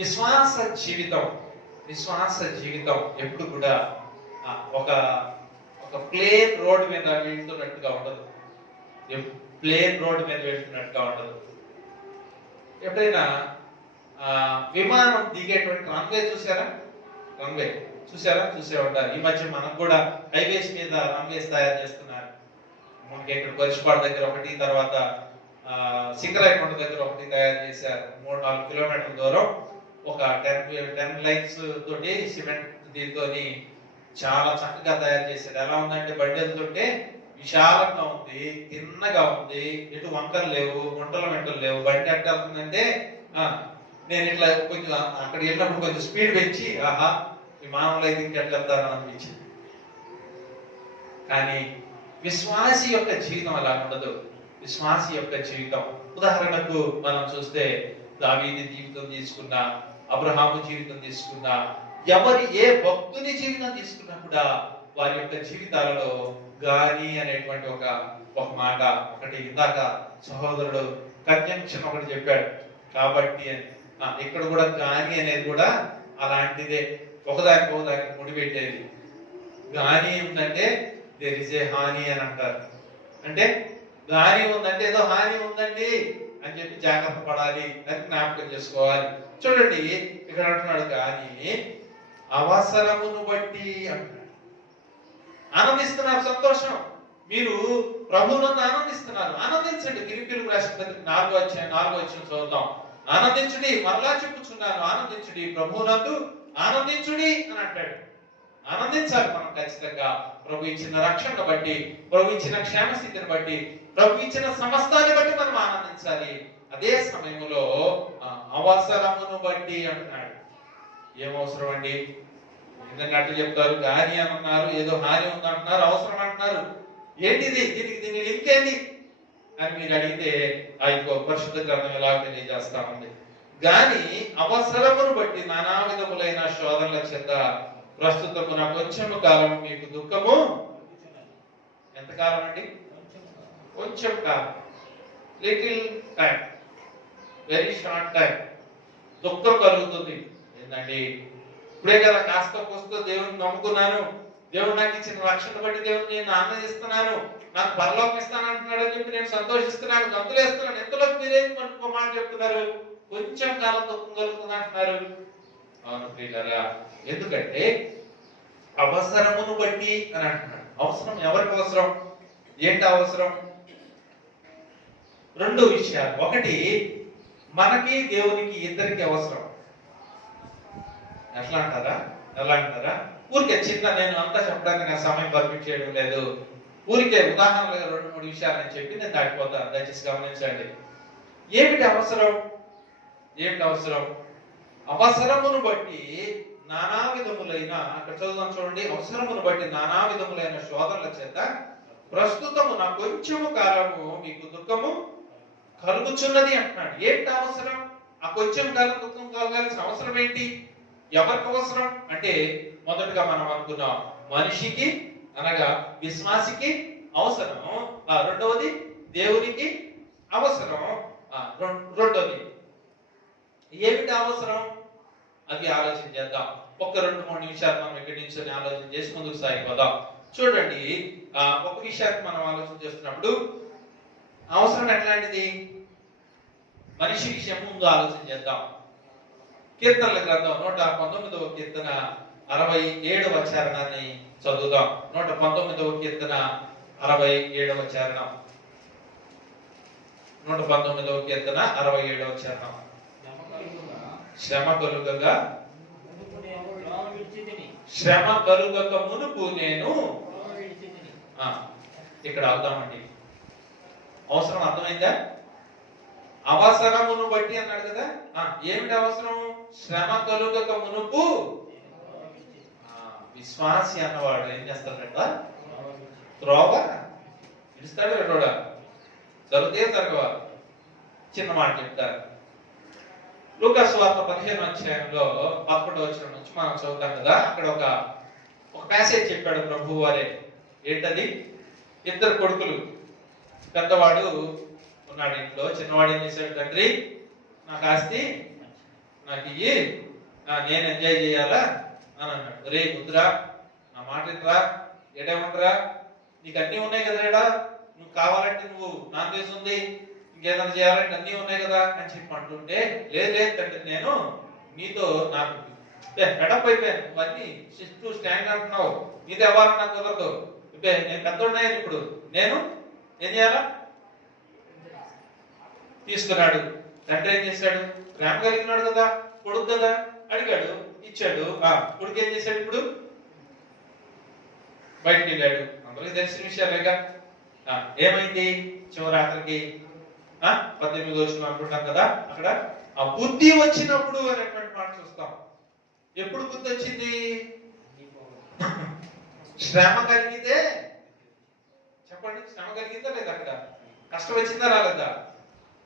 విశ్వాస జీవితం ఎప్పుడు కూడా ఒక ప్లేన్ రోడ్ మీద వెళ్తున్నట్టుగా ఉండదు. ఎప్పుడైనా విమానం దిగేటువంటి రన్వే చూసే ఉంటారు. ఈ మధ్య మనకు కూడా హైవేస్ మీద రన్వేస్ తయారు చేస్తున్నారు. మనకి ఇక్కడ కొరిచిపాడు దగ్గర ఒకటి, తర్వాత సింగరాయకొండ దగ్గర ఒకటి తయారు చేశారు. 3-4 కిలోమీటర్ల దూరం ఒక 10 లైన్స్ తోటి సిమెంట్ దీంతో చాలా చక్కగా తయారు చేశారు. ఎలా ఉందంటే బండి వెళ్తుంటే విశాలంగా ఉంది, తిన్నగా ఉంది, ఎటు వంకలు లేవు, గుంటల మెంటలు లేవు. బండి ఎట్లా వెళ్తుందంటే నేను ఇట్లా కొంచెం అక్కడ వెళ్ళినప్పుడు కొంచెం స్పీడ్ పెంచి విమానంలో అయితే ఇంకెట్లా వెళ్తాను అనిపించింది. కానీ విశ్వాసి యొక్క జీవితం అలా ఉండదు. విశ్వాసి యొక్క జీవితం, ఉదాహరణకు మనం చూస్తే దావీదు జీవితం తీసుకున్నా, అబ్రహాము జీవితం తీసుకున్నా, ఏ భక్తుని జీవితం తీసుకున్నా కూడా వారి యొక్క జీవితాలలో గాని అనేటువంటి ఒక మాట ఒకటి ఇందాక సహోదరుడు కంజంక్షన్ ఒకటి చెప్పాడు కాబట్టి ఇక్కడ కూడా గాని అనేది కూడా అలాంటిదే. ఒకదానికి ముడిపెట్టేది. గాని ఉందంటే దేర్ ఇస్ ఏ హాని అని అంటారు. అంటే గాని ఉందంటే ఏదో హాని ఉందండి అని చెప్పి జాగ్రత్త పడాలి అని జ్ఞాపకం చేసుకోవాలి. చూడండి ఇక్కడ అంటున్నాడు, కానీ అవసరమును బట్టి అంటున్నాడు. ఆనందిస్తున్నారు, సంతోషం. మీరు ప్రభువునందు ఆనందిస్తున్నారు, ఆనందించండి. ఫిలిప్పీయులకు రాసిన పత్రిక 4వ అధ్యాయం చదువుతాం. ఆనందించుడి, మరలా చెప్పుచున్నాను, ఆనందించుడి, ప్రభువునందు ఆనందించుడి అని అంటాడు. ఆనందించాలి మనం ఖచ్చితంగా. ప్రభు ఇచ్చిన రక్షణను బట్టి, ప్రభు ఇచ్చిన క్షేమస్థితిని బట్టి, ప్రభు ఇచ్చిన సమస్తాన్ని బట్టి మనం ఆనందించాలి. అదే సమయంలో అవసరమును బట్టి అంటున్నాడు. ఏం అవసరం అండి? ఎందుకంటే అట్లా చెప్తారు, గాని అంటున్నారు, ఏదో హాని ఉంది అంటున్నారు, అవసరం అంటున్నారు. ఏంటిది? దీని ఇంకేంది అని మీరు అడిగితే పరిశుద్ధ గ్రంథం ఎలా తెలియజేస్తా ఉంది. గాని అవసరమును బట్టి నానా విధములైన శోధనల చేత ప్రస్తుతమున కొంచెము కాలం మీకు దుఃఖము. ఎంతకాలం అండి? కొంచెం కాలం, little time, very short time దుఃఖం కలుగుతుంది. ఏంటండి? ఇప్పుడే కదా కాస్త కోస్తో దేవుని నమ్ముకున్నాను, దేవుడు నాకు ఇచ్చిన రక్షణ బట్టి దేవుడు నేను ఆనందిస్తున్నాను, నాకు పరలోకం ఇస్తాను అంటున్నాడు అని చెప్పి నేను సంతోషిస్తున్నాను, గంతులేస్తున్నాను. ఎంతలోకి మీరేం ఒక మాట చెప్తున్నారు? కొంచెం కాలం దుఃఖం కలుగుతుంది అంటున్నారు. అవును ప్రియులారా, ఎందుకంటే అవసరమును బట్టి అని అంటున్నాడు. అవసరం ఎవరికి అవసరం? ఏంటి అవసరం? 2 విషయాలు. ఒకటి, మనకి దేవునికి ఇద్దరికి అవసరం. ఎలా అంటారా? ఊరికే చిన్న, నేను అంతా చెప్పడానికి నా సమయం పర్మిట్ చేయడం లేదు. ఊరికే ఉదాహరణలుగా 2-3 విషయాలు నేను చెప్పి నేను దాటిపోతాను. దయచేసి గమనించండి. ఏమిటి అవసరం? అవసరమును బట్టి నానా విధములైన, అక్కడ చదువుదాం చూడండి. అవసరమును బట్టి నానా విధములైన శోధనల చేత ప్రస్తుతము నా కొంచెము కాలము మీకు దుఃఖము కలుగుచున్నది అంటున్నాడు. ఏంటి అవసరం? ఆ కొంచెం కాలం దుఃఖం కలగాల్సిన అవసరం ఏంటి? ఎవరికి అవసరం అంటే, మొదటగా మనం అనుకున్నాం, మనిషికి అనగా విశ్వాసికి అవసరం. రెండవది దేవునికి అవసరం. రెండవది ఏమిటి అవసరం? అది ఆలోచన చేద్దాం. 1-2-3 నిమిషాలు మనం ఇక్కడి నుంచి ఆలోచన చేసి ముందుకు సాగిపోదాం. చూడండి, ఒక విషయాన్ని మనం ఆలోచన చేస్తున్నప్పుడు అవసరం ఎట్లాంటిది? మనిషి విషయం ముందు ఆలోచన చేద్దాం. కీర్తనల గ్రంథం 119వ కీర్తన 67వ చరణాన్ని చదువుదాం. 119వ కీర్తన 67వ చరణం. 119వ కీర్తన 67వ చరణం. శ్రమ కలుగగా శ్రమ కలుగక మునుపు నేను ఇక్కడ అవుతామండి. అవసరం అర్థమైందా? అవసరమును బట్టి అన్నాడు కదా. ఏమిటి అవసరం? శ్రమ కలుగక మునుపు. విశ్వాసి అన్నవాడు ఏం చేస్తాడట? త్రోవ ఇస్తాడు రెండోడా చదివితే తరగవా. చిన్న మాట చెప్తారు. లూకా సువార్త 15వ అధ్యాయంలో 11వ వచనం నుంచి మనం చదువుతాం కదా. అక్కడ ఒక ప్యాసేజ్ చెప్పాడు ప్రభు వారే. ఏంటది? ఇద్దరు కొడుకులు, పెద్దవాడు ఉన్నాడు ఇంట్లో, చిన్నవాడు ఏం చేశాడు? తండ్రి నాకు ఆస్తి నాకు ఇయ్యి, నేను ఎంజాయ్ చేయాలా అని అన్నాడు. రే వద్దురా, నా మాట ఇంట్రా, ఏడేమంటరా, నీకు అన్నీ ఉన్నాయి కదా, ఏడా నువ్వు కావాలంటే నువ్వు నాన్ వెజ్ ఉంది, ఇంకేదైనా చేయాలంటే అన్నీ ఉన్నాయి కదా అని చెప్పి అంటుంటే, లేదు తండ్రి నేను నీతో నాకు ఫెడప్ అయిపోయాను, నువ్వన్నీ షిఫ్ట్ స్టాండ్ అంటున్నావు, నీతో ఎవరు నాకు కుదరదు, నేను పెద్దోడినాయని ఇప్పుడు నేను ఏం చేయాలా? తీసుకున్నాడు. తండ్రి ఏం చేశాడు? ప్రేమ కలిగినాడు కదా, కొడుకు కదా, అడిగాడు, ఇచ్చాడు. కొడుకు ఏం చేశాడు? ఇప్పుడు బయటికి వెళ్ళాడు. అందరికి తెలిసిన విషయాలేగా. ఏమైంది? చివరాత్రికి 18వ వచనం అనుకుంటాం కదా, అక్కడ ఆ బుద్ధి వచ్చినప్పుడు అనేటువంటి మాట చూస్తాం. ఎప్పుడు బుద్ధి వచ్చింది? శ్రమ కలిగితే. చెప్పండి, శ్రమ కలిగిందా లేదా? అక్కడ కష్టం వచ్చిందా రాలేదా?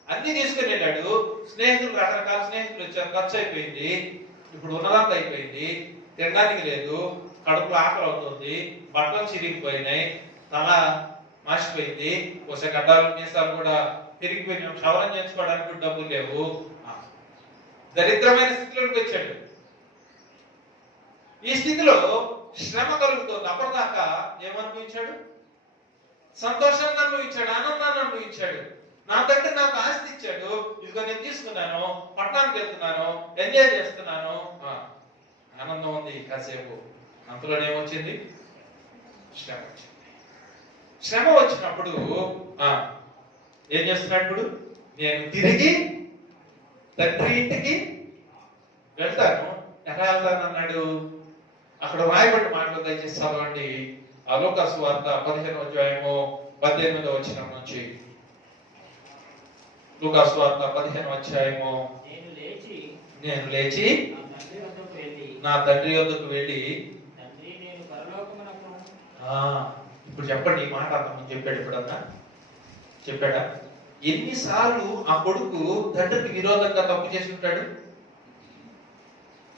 అన్ని తీసుకుని వెళ్ళాడు. స్నేహితులు, రకరకాల స్నేహితులు వచ్చారు, ఖర్చు అయిపోయింది. ఇప్పుడు ఉన్నదంతా అయిపోయింది, తినడానికి లేదు, కడుపులో ఆకలి అవుతుంది, బట్టలు చిరిగిపోయినాయి, తల మాసిపోయింది, ఒకసారి గడ్డాలు మీసాలు కూడా తిరిగిపోయినాయి, క్షవరం చేయించుకోవడానికి డబ్బులు లేవు. దరిద్రమైన స్థితిలోకి వచ్చాడు. ఈ స్థితిలో శ్రమ కలుగుతుంది. అప్పటిదాకా ఏమనుభవించాడు? సంతోషాన్ని అనుభవించాడు, ఆనందాన్ని అనుభవించాడు. నా తండ్రి నాకు ఆస్తి ఇచ్చాడు, ఇదిగో నేను తీసుకున్నాను, పట్టణానికి వెళ్తున్నాను, ఎంజాయ్ చేస్తున్నాను, ఆనందం ఉంది కాసేపు. అంతలోనే ఏమొచ్చింది? శ్రమ వచ్చింది. శ్రమ వచ్చినప్పుడు ఏం చేస్తున్నాడు? ఇప్పుడు నేను తిరిగి తండ్రి ఇంటికి వెళ్తాను. ఎలా వెళ్తాను అన్నాడు? అక్కడ రాయబడిన మాటలు దయచేసి చదవండి. లూకా సువార్త 15వ అధ్యాయము 18వ వచనం నుంచి. లూకా సువార్త 15వ అధ్యాయము. నేను లేచి నా తండ్రి వద్దకు వెళ్ళి. ఇప్పుడు చెప్పండి, ఈ మాట అంతకుముందు చెప్పాడు, ఎప్పుడన్నా చెప్పాడా? ఎన్నిసార్లు ఆ కొడుకు తండ్రికి విరోధంగా తప్పు చేసి ఉంటాడు?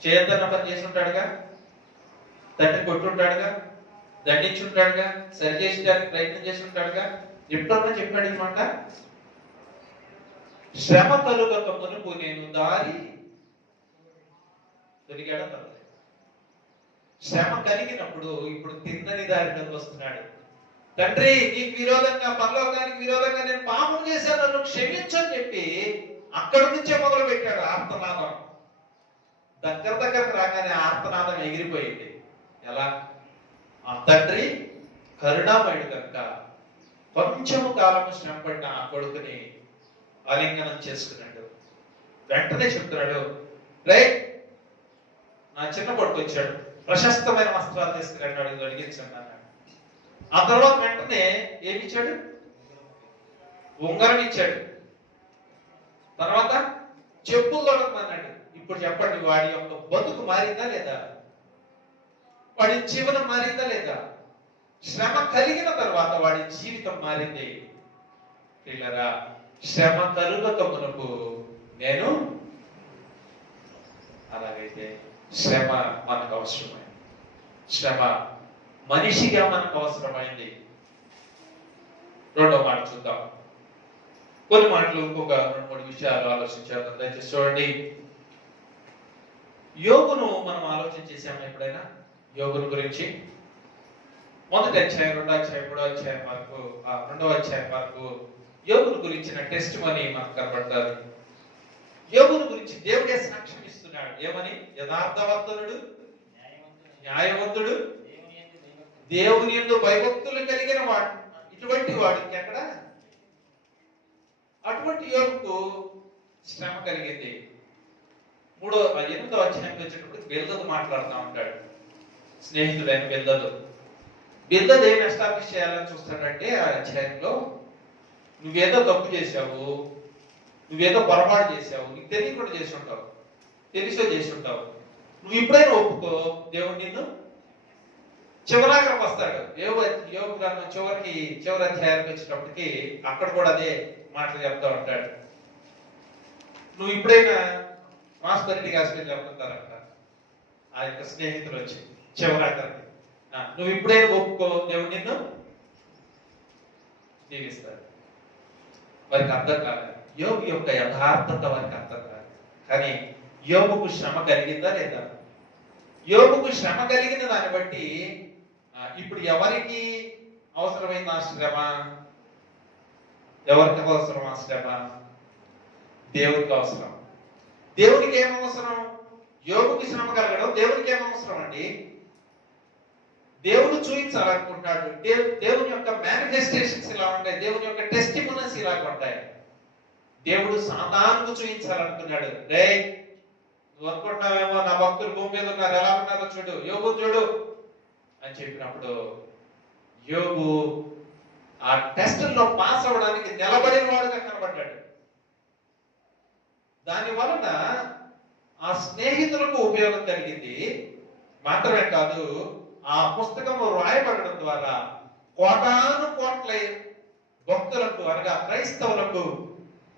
చేయొద్దన్న పని చేసి ఉంటాడుగా, తండ్రి కొట్టుంటాడుగా, దండించుంటాడుగా, సరి చేసేదానికి ప్రయత్నం చేసి ఉంటాడుగా. ఎప్పుడన్నా చెప్పాడు ఈ మాట? శ్రమ కలుగక మునుపు నేను దారి దొరికాడా? శ్రమ కలిగినప్పుడు ఇప్పుడు తిన్నని దారిలోకి వస్తున్నాడు. తండ్రి నీకు విరోధంగా, పరలోకానికి విరోధంగా నేను పాపం చేశాను, నన్ను క్షమించని చెప్పి అక్కడి నుంచే మొదలు పెట్టాడు ఆర్తనాదం. దగ్గరకు రాగానే ఆర్తనాదం ఎగిరిపోయింది. ఎలా? ఆ తండ్రి కరుణామయుడు కనుక కొంచెము కాలము శ్రమపడిన ఆ కొడుకుని ఆలింగనం చేసుకున్నాడు. వెంటనే చెప్తున్నాడు, రైట్, నా చిన్న కొడుకు వచ్చాడు, ప్రశస్తమైన వస్త్రాలు తీసుకున్నాడు, ఇది అడిగించండి అన్నాడు. ఆ తర్వాత వెంటనే ఏమి ఇచ్చాడు? ఉంగరం ఇచ్చాడు. తర్వాత చెప్పులు తొడగమన్నాడు. ఇప్పుడు చెప్పండి, వాడి యొక్క బతుకు మారిందా లేదా? వాడి జీవనం మారిందా లేదా? శ్రమ కలిగిన తర్వాత వాడి జీవితం మారింది. పిల్లరా, శ్రమ కలుగక మునుపు నేను. అలాగైతే శ్రమ మనకు అవసరమైంది. శ్రమ మనిషిగా మనకు అవసరమైంది. రెండో మాట చూద్దాం. కొన్ని మాటలు, ఇంకొక 2-3 విషయాలు ఆలోచించాలి. దయచేసి చూడండి. యోగును మనం ఆలోచన చేసాము ఎప్పుడైనా? యోగును గురించి మొదటి అధ్యాయం, 2వ అధ్యాయం, 3వ అధ్యాయం వరకు, 2వ అధ్యాయం వరకు యోగును గురించిన టెస్ట్ మనీ మనకు కనబడతారు. యోగును గురించి దేవుడే సాక్ష్యం ఇస్తున్నాడు. ఏమని? యథార్థవర్తనుడు, న్యాయవంతుడు, దేవుని యందు భయభక్తులు కలిగిన వాడు. ఇటువంటి వాడు ఇంకెక్కడ? అటువంటి యోగుకు శ్రమ కలిగింది. 8వ అధ్యాయంకి వచ్చేటప్పుడు బిల్దదు మాట్లాడుతూ ఉంటాడు. స్నేహితుడైన బిల్దదు ఏం ఎస్టాబ్లిష్ చేయాలని చూస్తాడంటే ఆ అధ్యాయంలో, నువ్వేదో తప్పు చేశావు, నువ్వేదో పొరపాటు చేశావు, నీకు తెలియకుండా చేసి ఉంటావు, తెలిసో చేసి ఉంటావు, నువ్వు ఇప్పుడైనా ఒప్పుకో, దేవుడు నిన్ను చివరాకరకు వస్తాడు. యోగు గ్రంథం చివరి అధ్యాయానికి వచ్చేటప్పటికి అక్కడ కూడా అదే మాటలు చెప్తా ఉంటాడు. నువ్వు ఇప్పుడైనా ప్రాస్పెరిటీ గాస్పెల్ చెప్తుంటారంట ఆ యొక్క స్నేహితులు వచ్చి చివరాకరికి, నువ్వు ఇప్పుడైనా ఒప్పుకో, దేవుడు నిన్ను దీవిస్తాడు. వారికి అర్థం కాదు, యోగు యొక్క యథార్థత వారికి అర్థం కాదు. కానీ యోగుకు శ్రమ కలిగిందా లేదా? యోగుకు శ్రమ కలిగిన దాన్ని బట్టి ఇప్పుడు ఎవరికి అవసరమైన శ్రమ? ఎవరికి అవసరం ఆ శ్రమ? దేవునికి అవసరం. దేవునికి ఏమవసరం? యోగుకి శ్రమ కలగడం దేవునికి ఏమవసరం అండి? దేవుడు చూపించాలనుకుంటున్నాడు. దేవుని యొక్క మేనిఫెస్టేషన్స్ ఇలా ఉంటాయి, దేవుని యొక్క టెస్టిమోనీస్ ఇలా ఉంటాయి. దేవుడు సాతానుకు చూపించాలనుకున్నాడు. రే, నువ్వు అనుకుంటున్నావేమో నా భక్తులు భూమి మీద ఉన్నారు, ఎలా ఉన్నారో చూడు, యోగు చూడు అని చెప్పినప్పుడు యోగు ఆ టెస్టుల్లో పాస్ అవ్వడానికి నిలబడిన వాడుగా కనబడ్డాడు. దాని వలన ఆ స్నేహితులకు ఉపయోగం కలిగింది. మాత్రమే కాదు, ఆ పుస్తకము రాయబడడం ద్వారా కోటాను కోట్ల భక్తులకు అనగా క్రైస్తవులకు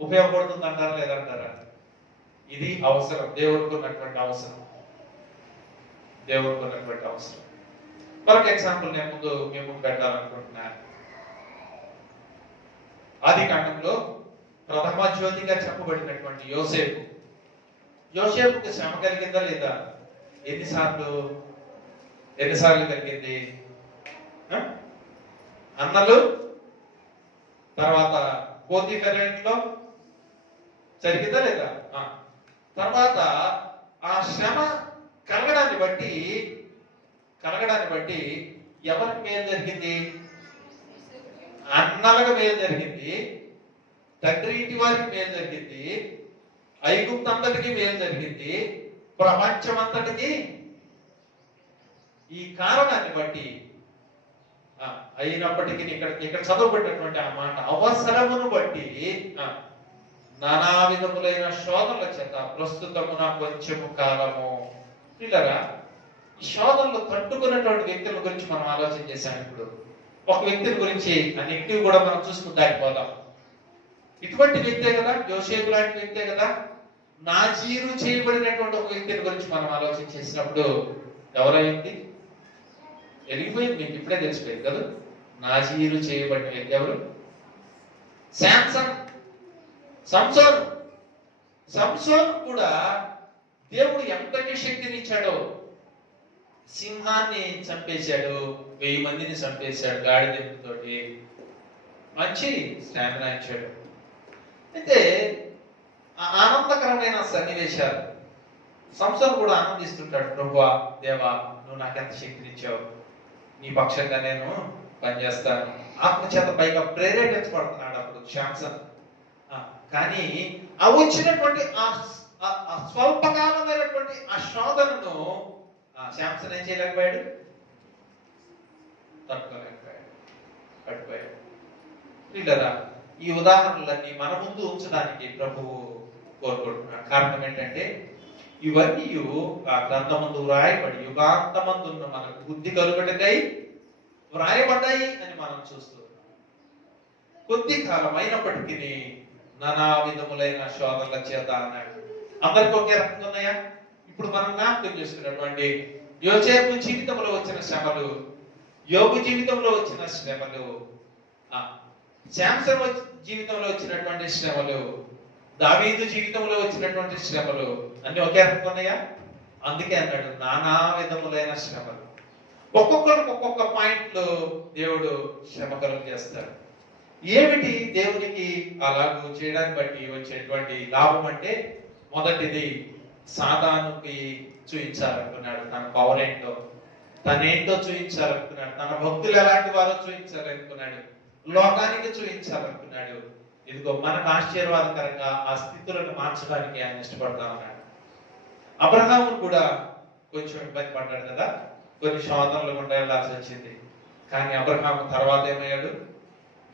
ఉపయోగపడుతుంది అంటారా లేదంటారా? ఇది అవసరం, దేవుడికి ఉన్నటువంటి అవసరం, దేవుడికి ఉన్నటువంటి అవసరం. మరొక ఎగ్జాంపుల్ నేను మేము పెట్టాలనుకుంటున్నాను. ఆది కాండంలో ప్రథమ జ్యోతిగా చెప్పబడినటువంటి యోసేపుకు శ్రమ కలిగిందా లేదా? ఎన్నిసార్లు కలిగింది? అన్నలు, తర్వాత పోతీఫెర ఇంట్లో జరిగిందా లేదా? తర్వాత ఆ శ్రమ కలగడాన్ని బట్టి ఎవరికి మేలు జరిగింది? అన్నలకు మేలు జరిగింది, తండ్రి ఇంటి వారికి మేలు జరిగింది, ఐగుప్తు అంతటికి మేలు జరిగింది, ప్రపంచం అంతటికి. ఈ కారణాన్ని బట్టి అయినప్పటికీ ఇక్కడ చదవబడినటువంటి ఆ మాట, అవసరమును బట్టి నానా విధములైన శోధనల చేత ప్రస్తుతమున కొంచెము కాలము. పిల్లరా, ఈ శోధనలు తట్టుకున్నటువంటి వ్యక్తుల గురించి మనం ఆలోచన చేశాం. ఇప్పుడు ఒక వ్యక్తిని గురించి అన్నిటివి కూడా మనం చూసుకుని దాటిపోదాం. ఇటువంటి వ్యక్తే కదా, యోసేపు లాంటి వ్యక్తే కదా. నాజీరు చేయబడినటువంటి ఒక వ్యక్తిని గురించి మనం ఆలోచన చేసినప్పుడు ఎవరై వ్యక్తి? వెలిగిపోయింది, మీకు ఇప్పుడే తెలిసిపోయింది కదా. నాజీరు చేయబడిన వ్యక్తి ఎవరు? సంసోను కూడా దేవుడు ఎంతటి శక్తిని ఇచ్చాడో. సింహాన్ని చంపేశాడు, 1000 మందిని చంపేశాడు గాడిదతోటి, మంచి స్టామినా ఇచ్చాడు. అయితే ఆనందకరమైన సన్నివేశాలు. సంసోను కూడా ఆనందిస్తుంటాడు, ప్రభువా, దేవా, నువ్వు నాకెంత శక్తినిచ్చావు, నీ పక్షంగా నేను పనిచేస్తాను. ఆత్మచేత పైగా ప్రేరేపించబడుతున్నాడు అప్పుడు శాంసన్. కానీ ఆ వచ్చినటువంటి ఆ స్వల్పకాలమైనటువంటి ఆ శోధనను శాంసన్ ఏం చేయలేకపోయాడు, తట్టుకోలేకపోయాడు. వీళ్ళరా, ఈ ఉదాహరణలన్నీ మన ముందు ఉంచడానికి ప్రభువు కోరుకుంటున్నాడు. కారణం ఏంటంటే ఇవన్నీ ఆ గ్రంథమందు వ్రాయబడి యుగాంతమందున్న మనకు బుద్ధి కలుగటకై వ్రాయబడ్డాయి అని మనం చూస్తున్నాం. కొద్ది కాలం అయినప్పటికీ నానా విధములైన శోధనల చేత అన్నాడు. అందరికీ ఒకే రకంగా ఉన్నాయా? ఇప్పుడు మనం జ్ఞాపకం చేసుకున్నటువంటి యోసేపు జీవితంలో వచ్చిన శ్రమలు, యోగు జీవితంలో వచ్చిన శ్రమలు, శాంసన్ జీవితంలో వచ్చినటువంటి శ్రమలు, దావీదు జీవితంలో వచ్చినటువంటి శ్రమలు అన్ని ఒకే రకంగా ఉన్నాయా? అందుకే అన్నాడు నానా విధములైన శ్రమలు. ఒక్కొక్కరికి ఒక్కొక్క పాయింట్ లో దేవుడు శ్రమ కలుగు చేస్తాడు. ఏమిటి దేవునికి అలాగూ చేయడాన్ని బట్టి వచ్చేటువంటి లాభం అంటే, మొదటిది సాతానుకి చూపించాలనుకున్నాడు తన పవర్ ఏంటో. తనేంటో చూపించాలనుకున్నాడు, తన భక్తులు ఎలాంటి వారో చూపించాలనుకున్నాడు, లోకానికి చూపించాలనుకున్నాడు. ఇదిగో మనకు ఆశీర్వాదకరంగా ఆ స్థితులను మార్చడానికి ఆయన ఇష్టపడతా ఉన్నాడు. అబ్రహాము కూడా కొంచెం ఇబ్బంది పడ్డాడు కదా, కొన్ని శోధనలు గుండా వెళ్ళాల్సి వచ్చింది. కానీ అబ్రహాము తర్వాత ఏమయ్యాడు?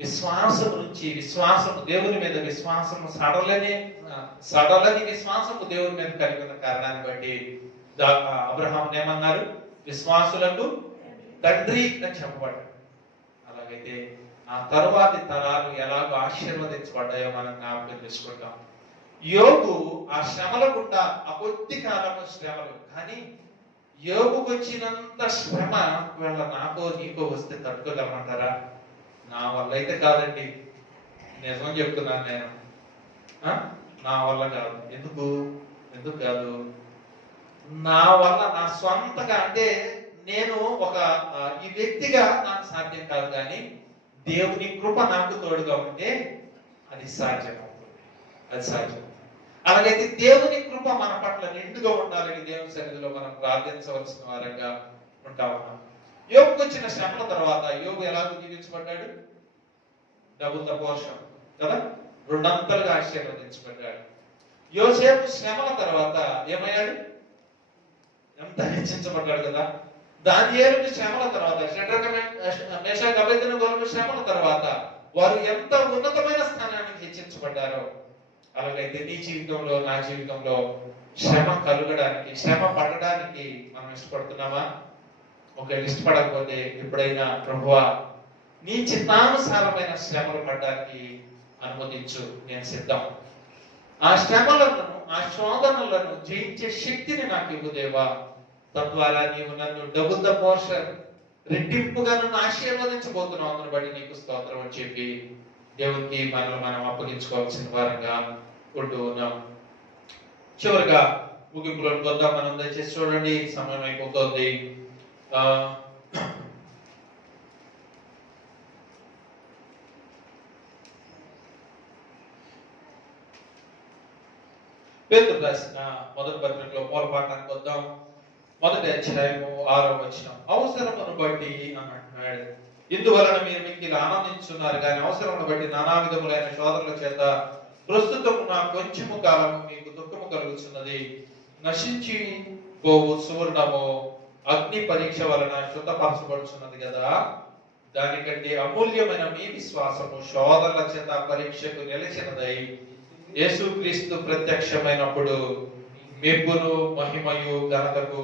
విశ్వాసము దేవుని మీద విశ్వాసము సడలని విశ్వాసము దేవుని మీద కలిగి ఉన్న కారణాన్ని బట్టి అబ్రహాముని ఏమన్నారు? విశ్వాసులకు తండ్రి అని చెప్పబడ్డాడు. అలాగైతే ఆ తరువాతి తరాలు ఎలాగో ఆశీర్వదించబడ్డాయో మనం జ్ఞాపకం చేసుకుంటాం. యోబు ఆ శ్రమల గుండా ఆ కొద్ది కాలము శ్రమలు, కానీ యోబుకు వచ్చినంత శ్రమ వీళ్ళ నాకో నీకో వస్తే తట్టుకోగలమంటారా? నా వల్ల అయితే కాదండి, నిజం చెప్తున్నాను నేను. నా వల్ల కాదు. ఎందుకు కాదు? నా వల్ల నా స్వంతగా అంటే నేను ఒక ఈ వ్యక్తిగా నాకు సాధ్యం కాదు, కానీ దేవుని కృప నాకు తోడుగా ఉంటే అది సాధ్యం అవుతుంది. అది సాధ్యం. అలాగైతే దేవుని కృప మన పట్ల నిండుగా ఉండాలని దేవుని సన్నిధిలో మనం ప్రార్థించవలసిన వారంగా ఉంటా ఉన్నాం. యోబుకు వచ్చిన శ్రమల తర్వాత యోబు ఎలాగో దీవించబడ్డాడు? డబుల్ ద పోర్షన్ కదా, రెండంతలుగా ఆశీర్వదించబడ్డాడు. యోసేపు శ్రమల తర్వాత ఏమయ్యాడు? ఎంత హెచ్చించబడ్డాడు కదా. దానియేలుకి శ్రమల తర్వాత, షడ్రక మేషాకు అబేద్నెగోలకు శ్రమల తర్వాత వారు ఎంత ఉన్నతమైన స్థానానికి హెచ్చించబడ్డారో, అలాగైతే నీ జీవితంలో నా జీవితంలో శ్రమ కలగడానికి, శ్రమ పడడానికి మనం ఇష్టపడుతున్నామా? ఒకవేళ ఇష్టపడకపోతే ఎప్పుడైనా ప్రభువా నీ చిత్తానుసారమైన శ్రమలు పడడానికి అనుమతించు, నేను సిద్ధం. ఆ శ్రమలను, ఆ శోధనలను జయించే శక్తిని నాకు ఇవ్వు దేవా. తద్వారా నీవు నన్ను డబుల్ ద పోర్షన్, రెట్టింపుగా నన్ను ఆశీర్వదించబోతున్నావు, అందును బట్టి నీకు స్తోత్రం అని చెప్పి దేవునికి మనల్ని మనం అప్పగించుకోవాల్సిన వారంగా ఉంటూ ఉన్నాం. చివరిగా ముగింపులోకి వద్దాం. మనం దయచేసి చూడండి, సమయం అయిపోతుంది. పేతురు రాసిన మొదటి పత్రికలో మూల పాఠానికి వద్దాం. మొదటి అధ్యాయము 6వ వచనం. అవసరమును బట్టి అంటున్నాడు, ఇందువలన మీరు మిక్కిలి ఆనందించున్నారు, కానీ అవసరమును బట్టి నానా విధములైన శోధనల చేత ప్రస్తుతము నా కొంచెము కాలము మీకు దుఃఖము కలుగుతున్నది. నశించి పోవు సువర్ణము అగ్ని పరీక్ష వలన శుద్ధపరచబడుచున్నది కదా, దానికంటే అమూల్యమైన మీ విశ్వాసము శోధనల చేత పరీక్షకు నిలిచినదై యేసుక్రీస్తు ప్రత్యక్షమైనప్పుడు మెప్పును మహిమయు ఘనతకు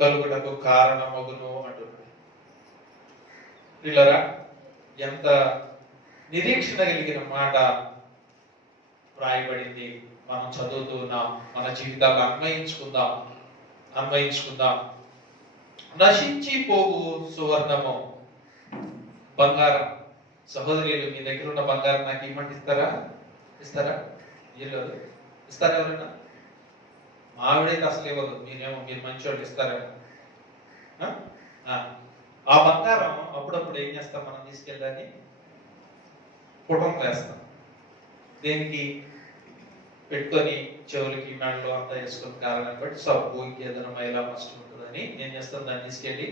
కలుగుటకు కారణమగును అంటున్నాడు. పిల్లరా, ఎంత నిరీక్షణ కలిగిన మాట రాయబడింది. మనం చదువుతూ ఉన్నాం, మన జీవితాల్లో అన్వయించుకుందాం. నశించి పోవు సువర్ణము, బంగారం. సహోదరులు, మీ దగ్గర ఉన్న బంగారం నాకు ఇమ్మంటే ఇస్తారా? ఇస్తారా? ఎవరైనా? మావిడైతే అసలు ఇవ్వదు, మీరు మంచోళ్ళు ఇస్తారేమో. ఆ బంగారం అప్పుడప్పుడు ఏం చేస్తాం, మనం తీసుకెళ్ళాలని పుటం వేస్తాం. దేనికి? పెట్టుకొని చెవులకి మెడలో అంతా వేసుకుని కారణాన్ని బట్టి సబ్బు ఇంకేదైనా మైలా మస్ట్ ఉంటుందని ఏం చేస్తాం, దాన్ని తీసుకెళ్ళి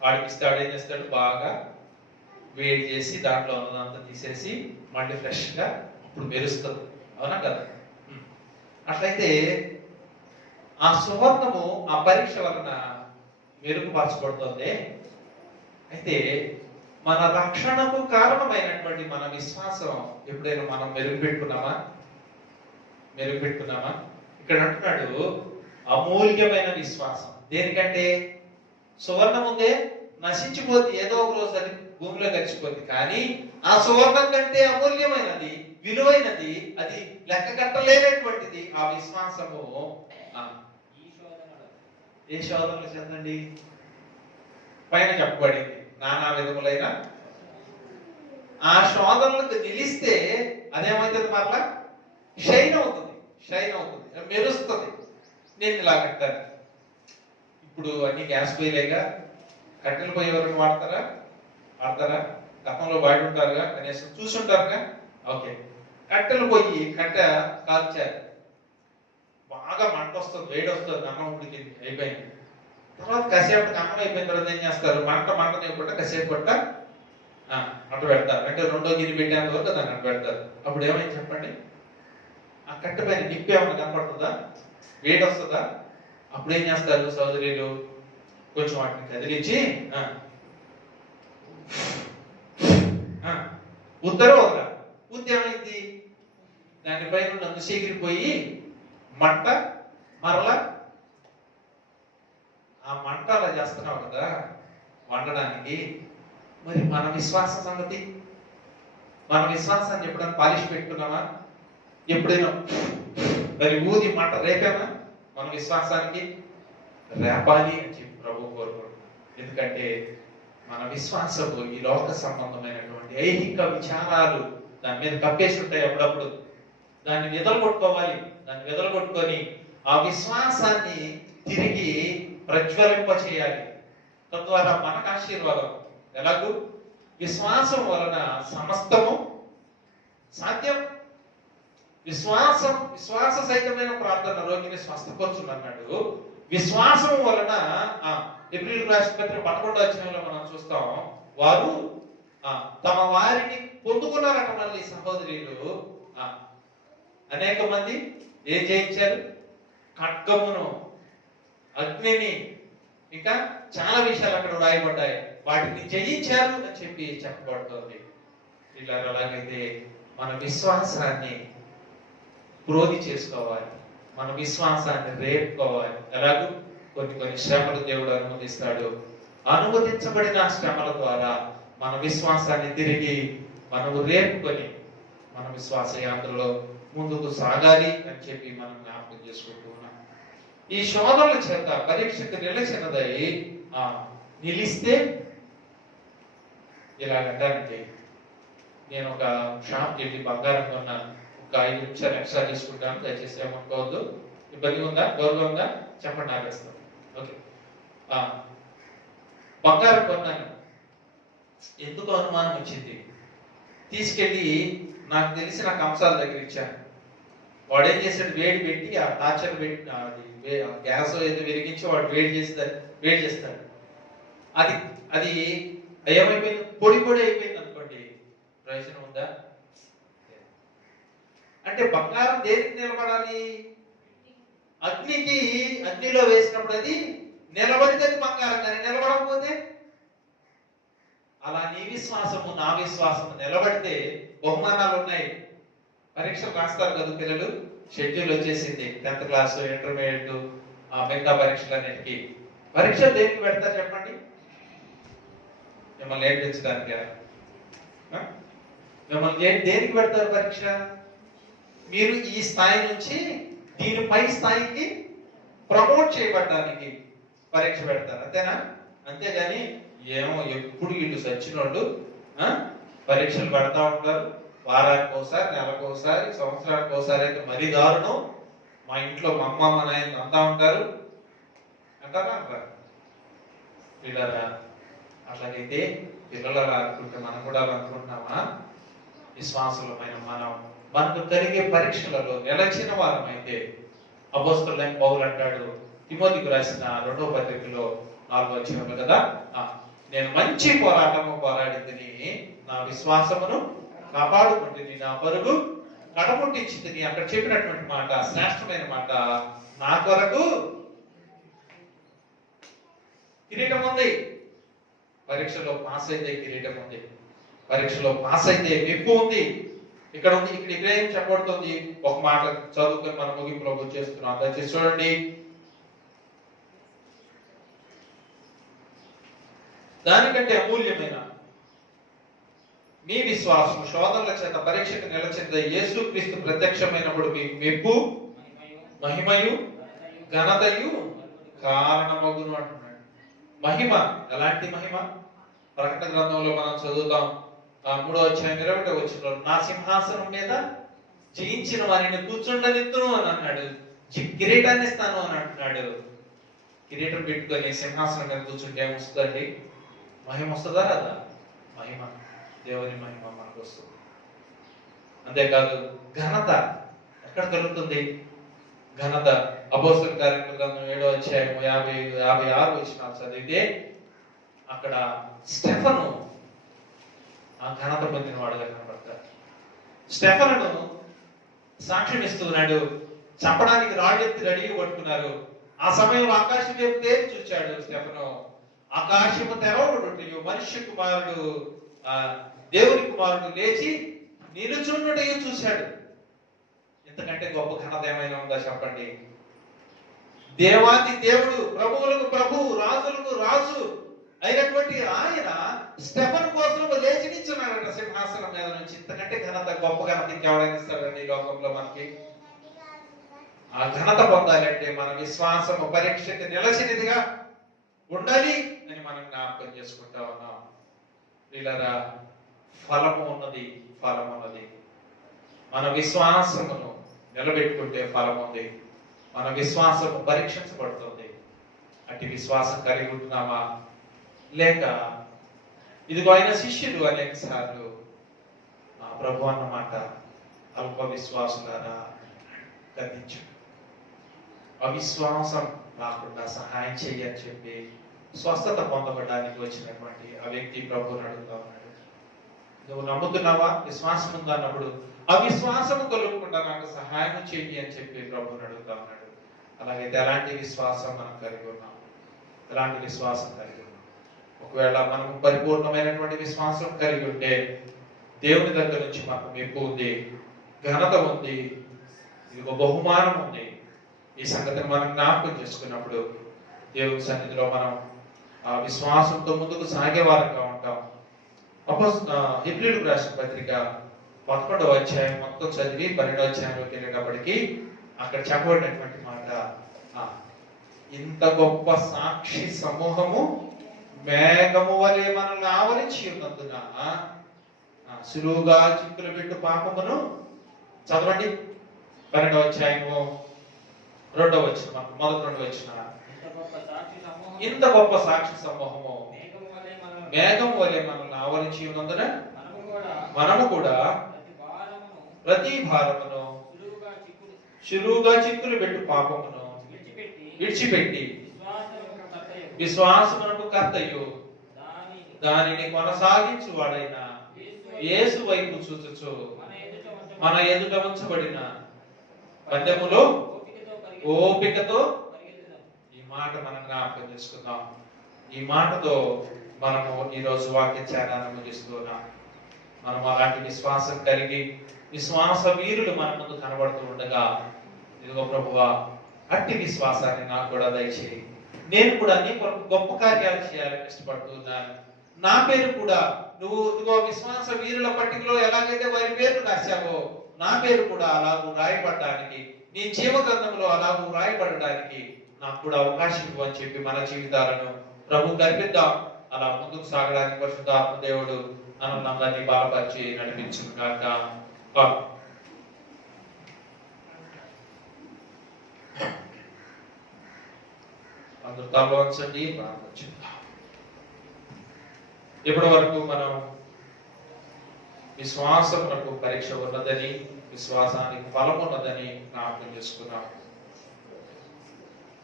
ఆడిపిస్తే ఆడేం చేస్తాడు, బాగా వేడి చేసి దాంట్లో ఉన్నదంతా తీసేసి మళ్ళీ ఫ్రెష్గా ఇప్పుడు మెరుస్తుంది. అవునా కదా? అట్లయితే ఆ సువర్ణము ఆ పరీక్ష వలన మెరుగుపరచబడుతుంది. అయితే మన రక్షణకు కారణమైనటువంటి మన విశ్వాసం ఎప్పుడైనా మనం మెరుగుపెట్టుకున్నామా? ఇక్కడ అంటున్నాడు అమూల్యమైన విశ్వాసం. దేనికంటే సువర్ణం ఉందే నశించిపోద్ది, ఏదో ఒక రోజు అది భూమిలో కలిసిపోద్ది. కానీ ఆ సువర్ణం కంటే అమూల్యమైనది, విలువైనది, అది లెక్క కట్టలేనటువంటిది ఆ విశ్వాసము. ఏ శోధనలు చెందండి? పైన చెప్పబడింది నానా విధములైన ఆ శోధనలకు నిలిస్తే అదేమవుతుంది, మరలా షైన్ అవుతుంది, మెరుస్తుంది. నేను ఇలా కట్టాను. ఇప్పుడు అన్ని గ్యాస్ పొయ్యిలేగా, కట్టెల పొయ్యి ఎవరైనా వాడతారా? గతంలో వాడి ఉంటారుగా, కనీసం చూసుంటారుగా. ఓకే, కట్టెలు పొయ్యి కట్ట కాల్చారు, బాగా మంట వస్తుంది, వేడి వస్తుంది, అన్నం ఉడికింది, అయిపోయింది. తర్వాత కాసేపటికి అన్నం అయిపోయిన తర్వాత ఏం చేస్తారు, మంటనివ్వకుండా కాసేపు కొట్ట అట్ట పెడతారు. అంటే రెండో గిన్నె పెట్టేంత వరకు దాన్ని అట్ట పెడతారు. అప్పుడు ఏమైంది చెప్పండి, ఆ కట్టె పైన నిప్పు ఏమైనా కనపడుతుందా, వేడి వస్తుందా? అప్పుడు ఏం చేస్తారు సోదరులు, కొంచెం వాటిని కదిలించి ఉత్తరం వదల ఉత్తి ఏమైంది, దానిపైన ఉన్న నుసిగిరిపోయి మంట మరలా ఆ మంట అలా చేస్తున్నావు కదా వండడానికి. మరి మన విశ్వాస సంగతి, మన విశ్వాసాన్ని ఎప్పుడైనా పాలిష్ పెట్టుకున్నామా? ఎప్పుడైనా మరి ఊది మంట రేపామా? మన విశ్వాసానికి రేపాలి అని చెప్పి ప్రభు కోరుకుంటున్నాం. ఎందుకంటే మన విశ్వాసము ఈ లోక సంబంధమైనటువంటి ఐహిక విచారాలు దాని మీద కప్పేసి ఉంటాయి. అప్పుడప్పుడు దాన్ని వెదలగొట్టుకోవాలి. దాన్ని వెదలగొట్టుకొని ఆ విశ్వాసాన్ని తిరిగి ప్రజ్వలింప చేయాలి. తద్వారా మనకు ఆశీర్వాదం. ఎలాగూ విశ్వాసం వలన సమస్తము సాధ్యం. విశ్వాస సహితమైన ప్రార్థన రోగిని స్వస్థపరుచునన్నాడు. విశ్వాసం వలన ఎబ్రిల్ రాసిన పత్రిక 11వ అధ్యాయంలో మనం చూస్తాం, వారు తమ వారిని పొందుకున్నారట. మళ్ళీ సహోదరులు అనేక మంది ఏం చేయించారు, ఖడ్గమును, అగ్నిని, ఇంకా చాలా విషయాలు అక్కడ రాయబడ్డాయి, వాటిని జయించారు అని చెప్పి చెప్పబడుతుంది. ఇలా అలాగైతే మన విశ్వాసాన్ని క్రోధి చేసుకోవాలి, మన విశ్వాసాన్ని రేపుకోవాలి. ఎలాగూ కొన్ని శ్రమలు దేవుడు అనుమతిస్తాడు. అనుమతించబడిన శ్రమల ద్వారా మన విశ్వాసాన్ని తిరిగి మనము రేపుకొని మన విశ్వాస యాత్రలో ముందుకు సాగాలి అని చెప్పి మనం జ్ఞాపకం చేసుకుంటూ ఉన్నాం. ఈ శోధనల చేత పరీక్షకు నిలిచినదై నిలిస్తే ఇలాగంటానండి, నేను ఒక షాప్కి వెళ్ళి బంగారం కొన్నాను, ఒక 5 నిమిషాలు ఎక్స్ట్రా తీసుకుంటాను, దయచేసి ఏమనుకోవద్దు. ఇబ్బంది ఉందా, గౌరవం ఉందా చెప్పండి, ఆగేస్తాను. ఓకే, బంగారం కొన్నాను, ఎందుకు అనుమానం వచ్చింది, తీసుకెళ్ళి నాకు తెలిసిన కంసాల దగ్గర ఇచ్చాను. వాడు ఏం చేశాడు, వేడి పెట్టి ఆ టార్చర్ పెట్టి గ్యాస్ ఏదో వెలిగించి వాడు వేడి చేస్తాడు. అది ఏమైపోయింది, పొడి అయిపోయింది అనుకోండి, ప్రయోజనం ఉందా? అంటే బంగారం దేనికి నిలబడాలి? అగ్నిలో వేసినప్పుడు అది నిలబడితే బంగారం, కానీ నిలబడకపోతే అలా నీ విశ్వాసము నా విశ్వాసము నిలబడితే బహుమానాలు ఉన్నాయి. పరీక్షలు రాస్తారు కదా పిల్లలు, షెడ్యూల్ వచ్చేసింది, 10th క్లాస్, ఇంటర్మీడియట్, మిగతా పరీక్షలన్నిటికీ. పరీక్షలు దేనికి పెడతారు చెప్పండి? మిమ్మల్ని నేర్పించడానికి. మిమ్మల్ని దేనికి పెడతారు పరీక్ష? మీరు ఈ స్థాయి నుంచి దీని పై స్థాయికి ప్రమోట్ చేయబడడానికి పరీక్ష పెడతారు, అంతేనా? అంతేగాని ఏమో ఎప్పుడు వీళ్ళు సచ్చినోళ్ళు పరీక్షలు పెడతా ఉంటారు. వారానికి ఒకసారి, నెలకు ఒకసారి, సంవత్సరానికి ఒకసారి అయితే మరీ దారుణం. మా ఇంట్లో మా అమ్మ మా నాయన అంతా ఉంటారు అంటారా? అంటారా పిల్లరా? అట్లాగైతే పిల్లలు అలా అనుకుంటే మనం కూడా అలా అనుకుంటున్నామా? విశ్వాసులమైన మనకు కలిగే పరీక్షలలో నిలచిన వారమైతే అపోస్తలుడైన పౌలు అంటాడు తిమోతికి రాసిన 2వ పత్రికలో 4వ అధ్యాయంలో కదా, నేను మంచి పోరాటము పోరాడితిని, నా విశ్వాసమును కాపాడుకుంటుంది, నా పరుగు కడముట్టించింది. అక్కడ చెప్పినటువంటి మాట శ్రేష్టమైన మాట, నా కొరకు కిరీటం ఉంది. పరీక్షలో పాస్ అయితే కిరీటం ఉంది, పరీక్షలో పాస్ అయితే మెప్పు ఉంది. ఇక్కడ ఉంది, ఇక్కడ ఏం చెప్పబడుతుంది? ఒక మాట చదువుకొని మనం ముగింపులో వచ్చేస్తున్నాం. దయచేసి చూడండి, దానికంటే అమూల్యమైన మీ విశ్వాసం శోధనల చేత పరీక్షకు నిలచింది, యేసు క్రీస్తు ప్రత్యక్షమైనప్పుడు మీకు మెప్పు, మహిమయు, ఘనతయు కారణమగును అంటున్నాడు. మహిమ, ఎలాంటి మహిమ? ప్రకటన గ్రంథంలో మనం చదువుతాం 3వ అధ్యాయం 21వ వచనంలో, నా సింహాసనం మీద జయించిన వారిని కూర్చుండనిద్దును అని అన్నాడు, కిరీటాన్ని ఇస్తాను అని అంటున్నాడు. కిరీటం పెట్టుకొని సింహాసనం మీద కూర్చుంటే ఏమొస్తుందండి? మహిమ వస్తుందా రాదా? మహిమ, దేవుని మహిమ మనకు వస్తుంది. అంతేకాదు ఘనత ఎక్కడ కలుగుతుంది? ఘనత. అపోస్తలుల కార్యముల గ్రంథం 7వ అధ్యాయం 55, 56 వచనాలు చదివితే అక్కడ స్టెఫను ఆ ఘనత పొందిన వాడుగా కనబడతారు. స్టెఫనును సాక్ష్యం ఇస్తున్నాడు. చంపడానికి రాళ్ళెత్తి రెడీ పట్టుకున్నారు. ఆ సమయంలో ఆకాశం వైపు తేరి చూచాడు స్టెఫను. ఆకాశము తెరవబడుటయు మనుష్య కుమారుడు దేవుని కుమారుడు లేచి నిలుచుండుటయు చూశాడు. ఇంతకంటే గొప్ప ఘనత ఏమైనా ఉందా చెప్పండి? దేవాది దేవుడు, ప్రభువులకు ప్రభువు, రాజులకు రాజు అయినటువంటి ఆయన స్టెఫను కోసం లేచి నిల్చున్నాడట సింహాసనం మీద నుంచి. ఇంతకంటే ఘనత, గొప్ప ఘనత ఇంకెవడైనా ఇస్తాడండి ఈ లోకంలో మనకి? ఆ ఘనత పొందాలంటే మన విశ్వాసము పరీక్షకి నిలచినదిగా ఉండాలి అని మనం జ్ఞాపకం చేసుకుంటా ఉన్నాం. వీళ్ళరా ఫలము ఉన్నది, ఫలం ఉన్నది. మన విశ్వాసమును నిలబెట్టుకుంటే ఫలం ఉంది. మన విశ్వాసము పరీక్షించబడుతుంది. అట్టి విశ్వాసం కలిగి ఉంటున్నామా? లేక ఇదిగో ఆయన శిష్యులు అనేక సార్లు ఆ ప్రభు అన్నమాట అల్ప విశ్వాసులారా గద్దించాడు. అవిశ్వాసం రాకుండా సహాయం చేయని చెప్పి స్వస్థత పొందబడడానికి వచ్చినటువంటి ఆ వ్యక్తి ప్రభువుని అడుగుతా ఉన్నాడు. నువ్వు నమ్ముతున్నావా? విశ్వాసం ఉందా అన్నప్పుడు అవిశ్వాసము కలుగకుండా నాకు సహాయం చేయి అని చెప్పి ప్రభువుని అడుగుతా ఉన్నాడు. అలాగైతే ఎలాంటి విశ్వాసం మనం కలిగి ఉన్నాం? ఎలాంటి విశ్వాసం కలిగి ఉన్నాం? ఒకవేళ మనం పరిపూర్ణమైనటువంటి విశ్వాసం కలిగి ఉంటే దేవుని దగ్గర నుంచి మనకు మెప్పు ఉంది, ఘనత ఉంది, ఇదిగో బహుమానం ఉంది. ఈ సంగతిని మనం జ్ఞాపకం చేసుకున్నప్పుడు దేవుని సన్నిధిలో మనం ఆ విశ్వాసంతో ముందుకు సాగేవారంగా ఉంటాం. హెబ్రీయులకు రాసిన పత్రిక 11వ అధ్యాయం మొత్తం చదివి 12వ అధ్యాయంలోకి వెళ్ళేటప్పటికీ అక్కడ చెప్పబడినటువంటి మాట, ఇంత గొప్ప సాక్షి సమూహము మేఘము వలె మనల్ని ఆవరించి ఉన్నందున సులువుగా చిక్కులు పెట్టు పాపమును చదవండి. 12వ అధ్యాయము 2వ వచనం, మొదటి 2 వచనం. ఇంత గొప్ప సాక్షి సమూహము మేఘం వలె మనల్ని ఆవరించి ఉన్నందున మనము కూడా ప్రతి భారమును సులువుగా చిక్కులు పెట్టు పాపమును విడిచిపెట్టి విశ్వాసమునకు కర్తయు దానిని కొనసాగించు వాడైన యేసు వైపు చూచుచు మన ఎదుట ఉంచబడిన పందెములో ఓపికతో. ఈ మాట మనం జ్ఞాపకం చేసుకుందాం. ఈ మాటతో మనము ఈరోజు వాక్య ధ్యానాన్ని ముగిస్తున్నాం. మనం అలాంటి విశ్వాసం కలిగి విశ్వాస వీరులు మన ముందు కనబడుతూ ఉండగా, ఇదిగో ప్రభువా అట్టి విశ్వాసాన్ని నాకు కూడా దయచేయి. నేను కూడా నీ కొరకు గొప్ప కార్యాలు చేయాలని ఇష్టపడుతున్నాను. నా పేరు కూడా నువ్వు ఇదిగో విశ్వాస వీరుల పట్టికలో ఎలాగైతే వారి పేర్లు రాశావో నా పేరు కూడా అలాగూ రాయబడడానికి, నీ జీవ గ్రంథంలో అలాగూ రాయబడడానికి నాకు కూడా అవకాశం ఇవ్వని చెప్పి మన జీవితాలను ప్రభువుకి అర్పిద్దాం. అలా ముందుకు సాగడానికి పరిశుద్ధాత్మ దేవుడు అందరినీ బలపరిచి నడిపించును గాక. అందరూ తలలో వంచండి, ప్రార్థించుదాం. ఇప్పటి వరకు మనం విశ్వాసమునకు పరీక్ష ఉన్నదని, విశ్వాసానికి ఫలం ఉన్నదని జ్ఞాపకం చేసుకున్నాం.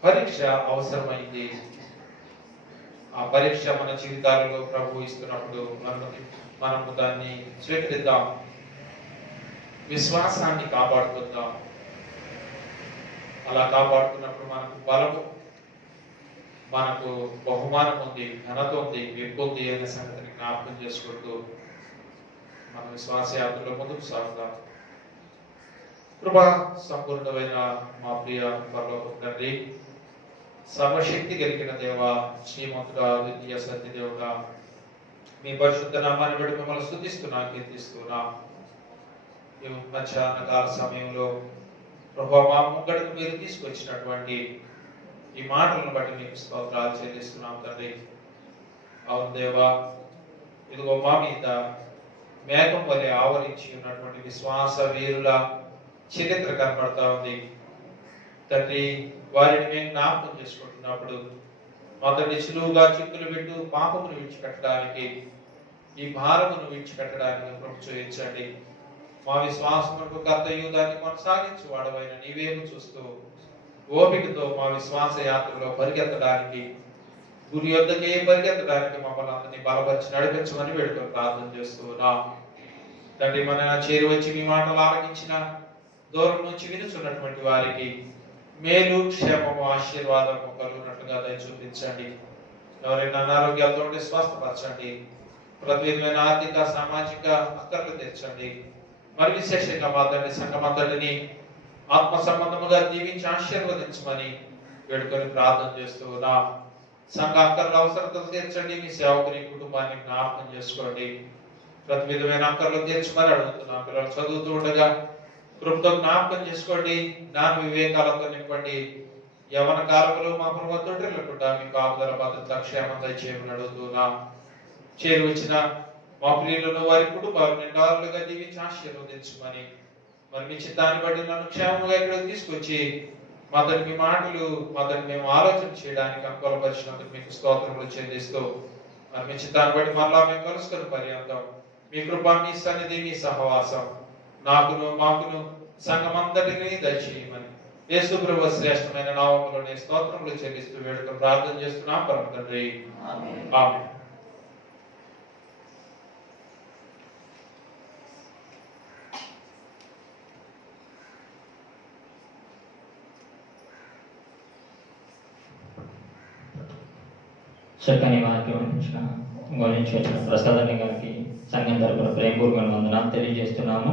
పరీక్ష అవసరమైంది. ఆ పరీక్ష మన జీవితాలలో ప్రభు ఇస్తున్నప్పుడు మనము దాన్ని స్వీకరిద్దాం, విశ్వాసాన్ని కాపాడుకుందాం. అలా కాపాడుకున్నప్పుడు మనకు బలము, మనకు బహుమానం ఉంది, ఘనత ఉంది, మెప్పు ఉంది అనే సంగతిని జ్ఞాపకం చేసుకుంటూ మన విశ్వాస యాత్రలో ముందుకు సాగుతాం. కృపా సంపూర్ణమైన మా ప్రియ పరలోక తండ్రి, సర్వశక్తి కలిగిన దేవ, శ్రీమంతుడా, ద్వితీయ సత్యదేవుడా, మీ పరిశుద్ధ నామాన్ని బట్టి మిమ్మల్ని స్తుతిస్తున్నా, కీర్తిస్తున్నా. ఈ మధ్యాహ్న కాల సమయంలో ప్రభువా మా ముంగడకు మీరు తీసుకొచ్చినటువంటి ఈ మాటలను బట్టి మీకు స్తోత్రాలు చెల్లిస్తున్నాం తండ్రి. అవును దేవా, ఇదిగో మా మీద మేఘం వలె ఆవరించి ఉన్నటువంటి విశ్వాస వీరుల చరిత్ర కనపడతా ఉంది తండ్రి. వారిని మేము జ్ఞాపకం చేసుకుంటున్నప్పుడు మా తండ్రి సులువుగా చిక్కులు పెట్టు పాపమును విడిచిపెట్టడానికి, ఈ భారమును విడిచిపెట్టడానికి ప్రోత్సహించండి. మా విశ్వాసమునకు కర్తయు దాన్ని కొనసాగించు వాడవైన నీవేమో చూస్తూ ఓపికతో మా విశ్వాస యాత్రలో పరిగెత్తడానికి, గురి యొద్దకే పరిగెత్తడానికి మమ్మల్ని అందరినీ బలపరిచి నడిపించమని వేడుకొని ప్రార్థన చేస్తున్నాం. తండ్రి, మన చేరి వచ్చి మీ మాటలు ఆలకించిన దూరం నుంచి వినుచున్నటువంటి వారికి మేలు, క్షేమము, ఆశీర్వాదము కలుగునట్లుగా దయ చూపించండి. ఎవరైనా అనారోగ్యాలతో ఉంటే స్వస్థపరచండి. ప్రతి విధమైన ఆర్థిక, సామాజిక అక్కర్లు తీర్చండి. మరి విశేషంగా మా తండ్రి సంఘమంతటిని ఆత్మ సంబంధముగా దీవించి ఆశీర్వదించమని వేడుకొని ప్రార్థన చేస్తూ ఉన్నాం. సంఘ అక్కర్ల అవసరతలు తీర్చండి. మీ సేవకుని కుటుంబాన్ని జ్ఞాపకం చేసుకోండి. ప్రతి విధమైన అక్కర్లు తీర్చమని అడుగుతున్నాం. పిల్లలు చదువుతూ ఉండగా కృపతో జ్ఞాపకం చేసుకోండి. జ్ఞాన వివేకాలతో నింపండి. యవన కాలములు మా ప్రభుత్వ మీ కాపుదల భద్రత క్షేమం దయచేయమని అడుగుతున్నాం. చేరి వచ్చిన మా ప్రియులను వారి కుటుంబాలు నిండారులుగా దీవించి ఆశీర్వదించమని, మరి మీ చిత్తాన్ని బట్టి నన్ను క్షేమంగా ఇక్కడికి తీసుకొచ్చి మాతని మీ మాటలు మాతని మేము ఆలోచన చేయడానికి అనుకూలపరిచినందుకు మీకు స్తోత్రములు చెల్లిస్తూ, మరి మీ చిత్తాన్ని బట్టి మరలా మేము కలుసుకుని పర్యంతం మీ కృప, మీ సన్నిధి, మీ సహవాసం నాకును మాకును సంఘమంతటిని దయచేయమని యేసు ప్రభు శ్రేష్టమైన నామములోనే స్తోత్రములు చెల్లిస్తూ వేడుక ప్రార్థన చేస్తున్నాం పరమ తండ్రి. ఆమేన్. చక్కని వాక్యం గమనించి వచ్చిన ప్రసాదాన్ని గారికి సంఘం తరపున ప్రేమపూర్వక వందనాలు తెలియజేస్తున్నాము.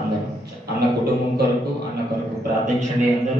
అందరూ అన్న కుటుంబం కొరకు, అన్న కొరకు ప్రార్థించండి అందరూ.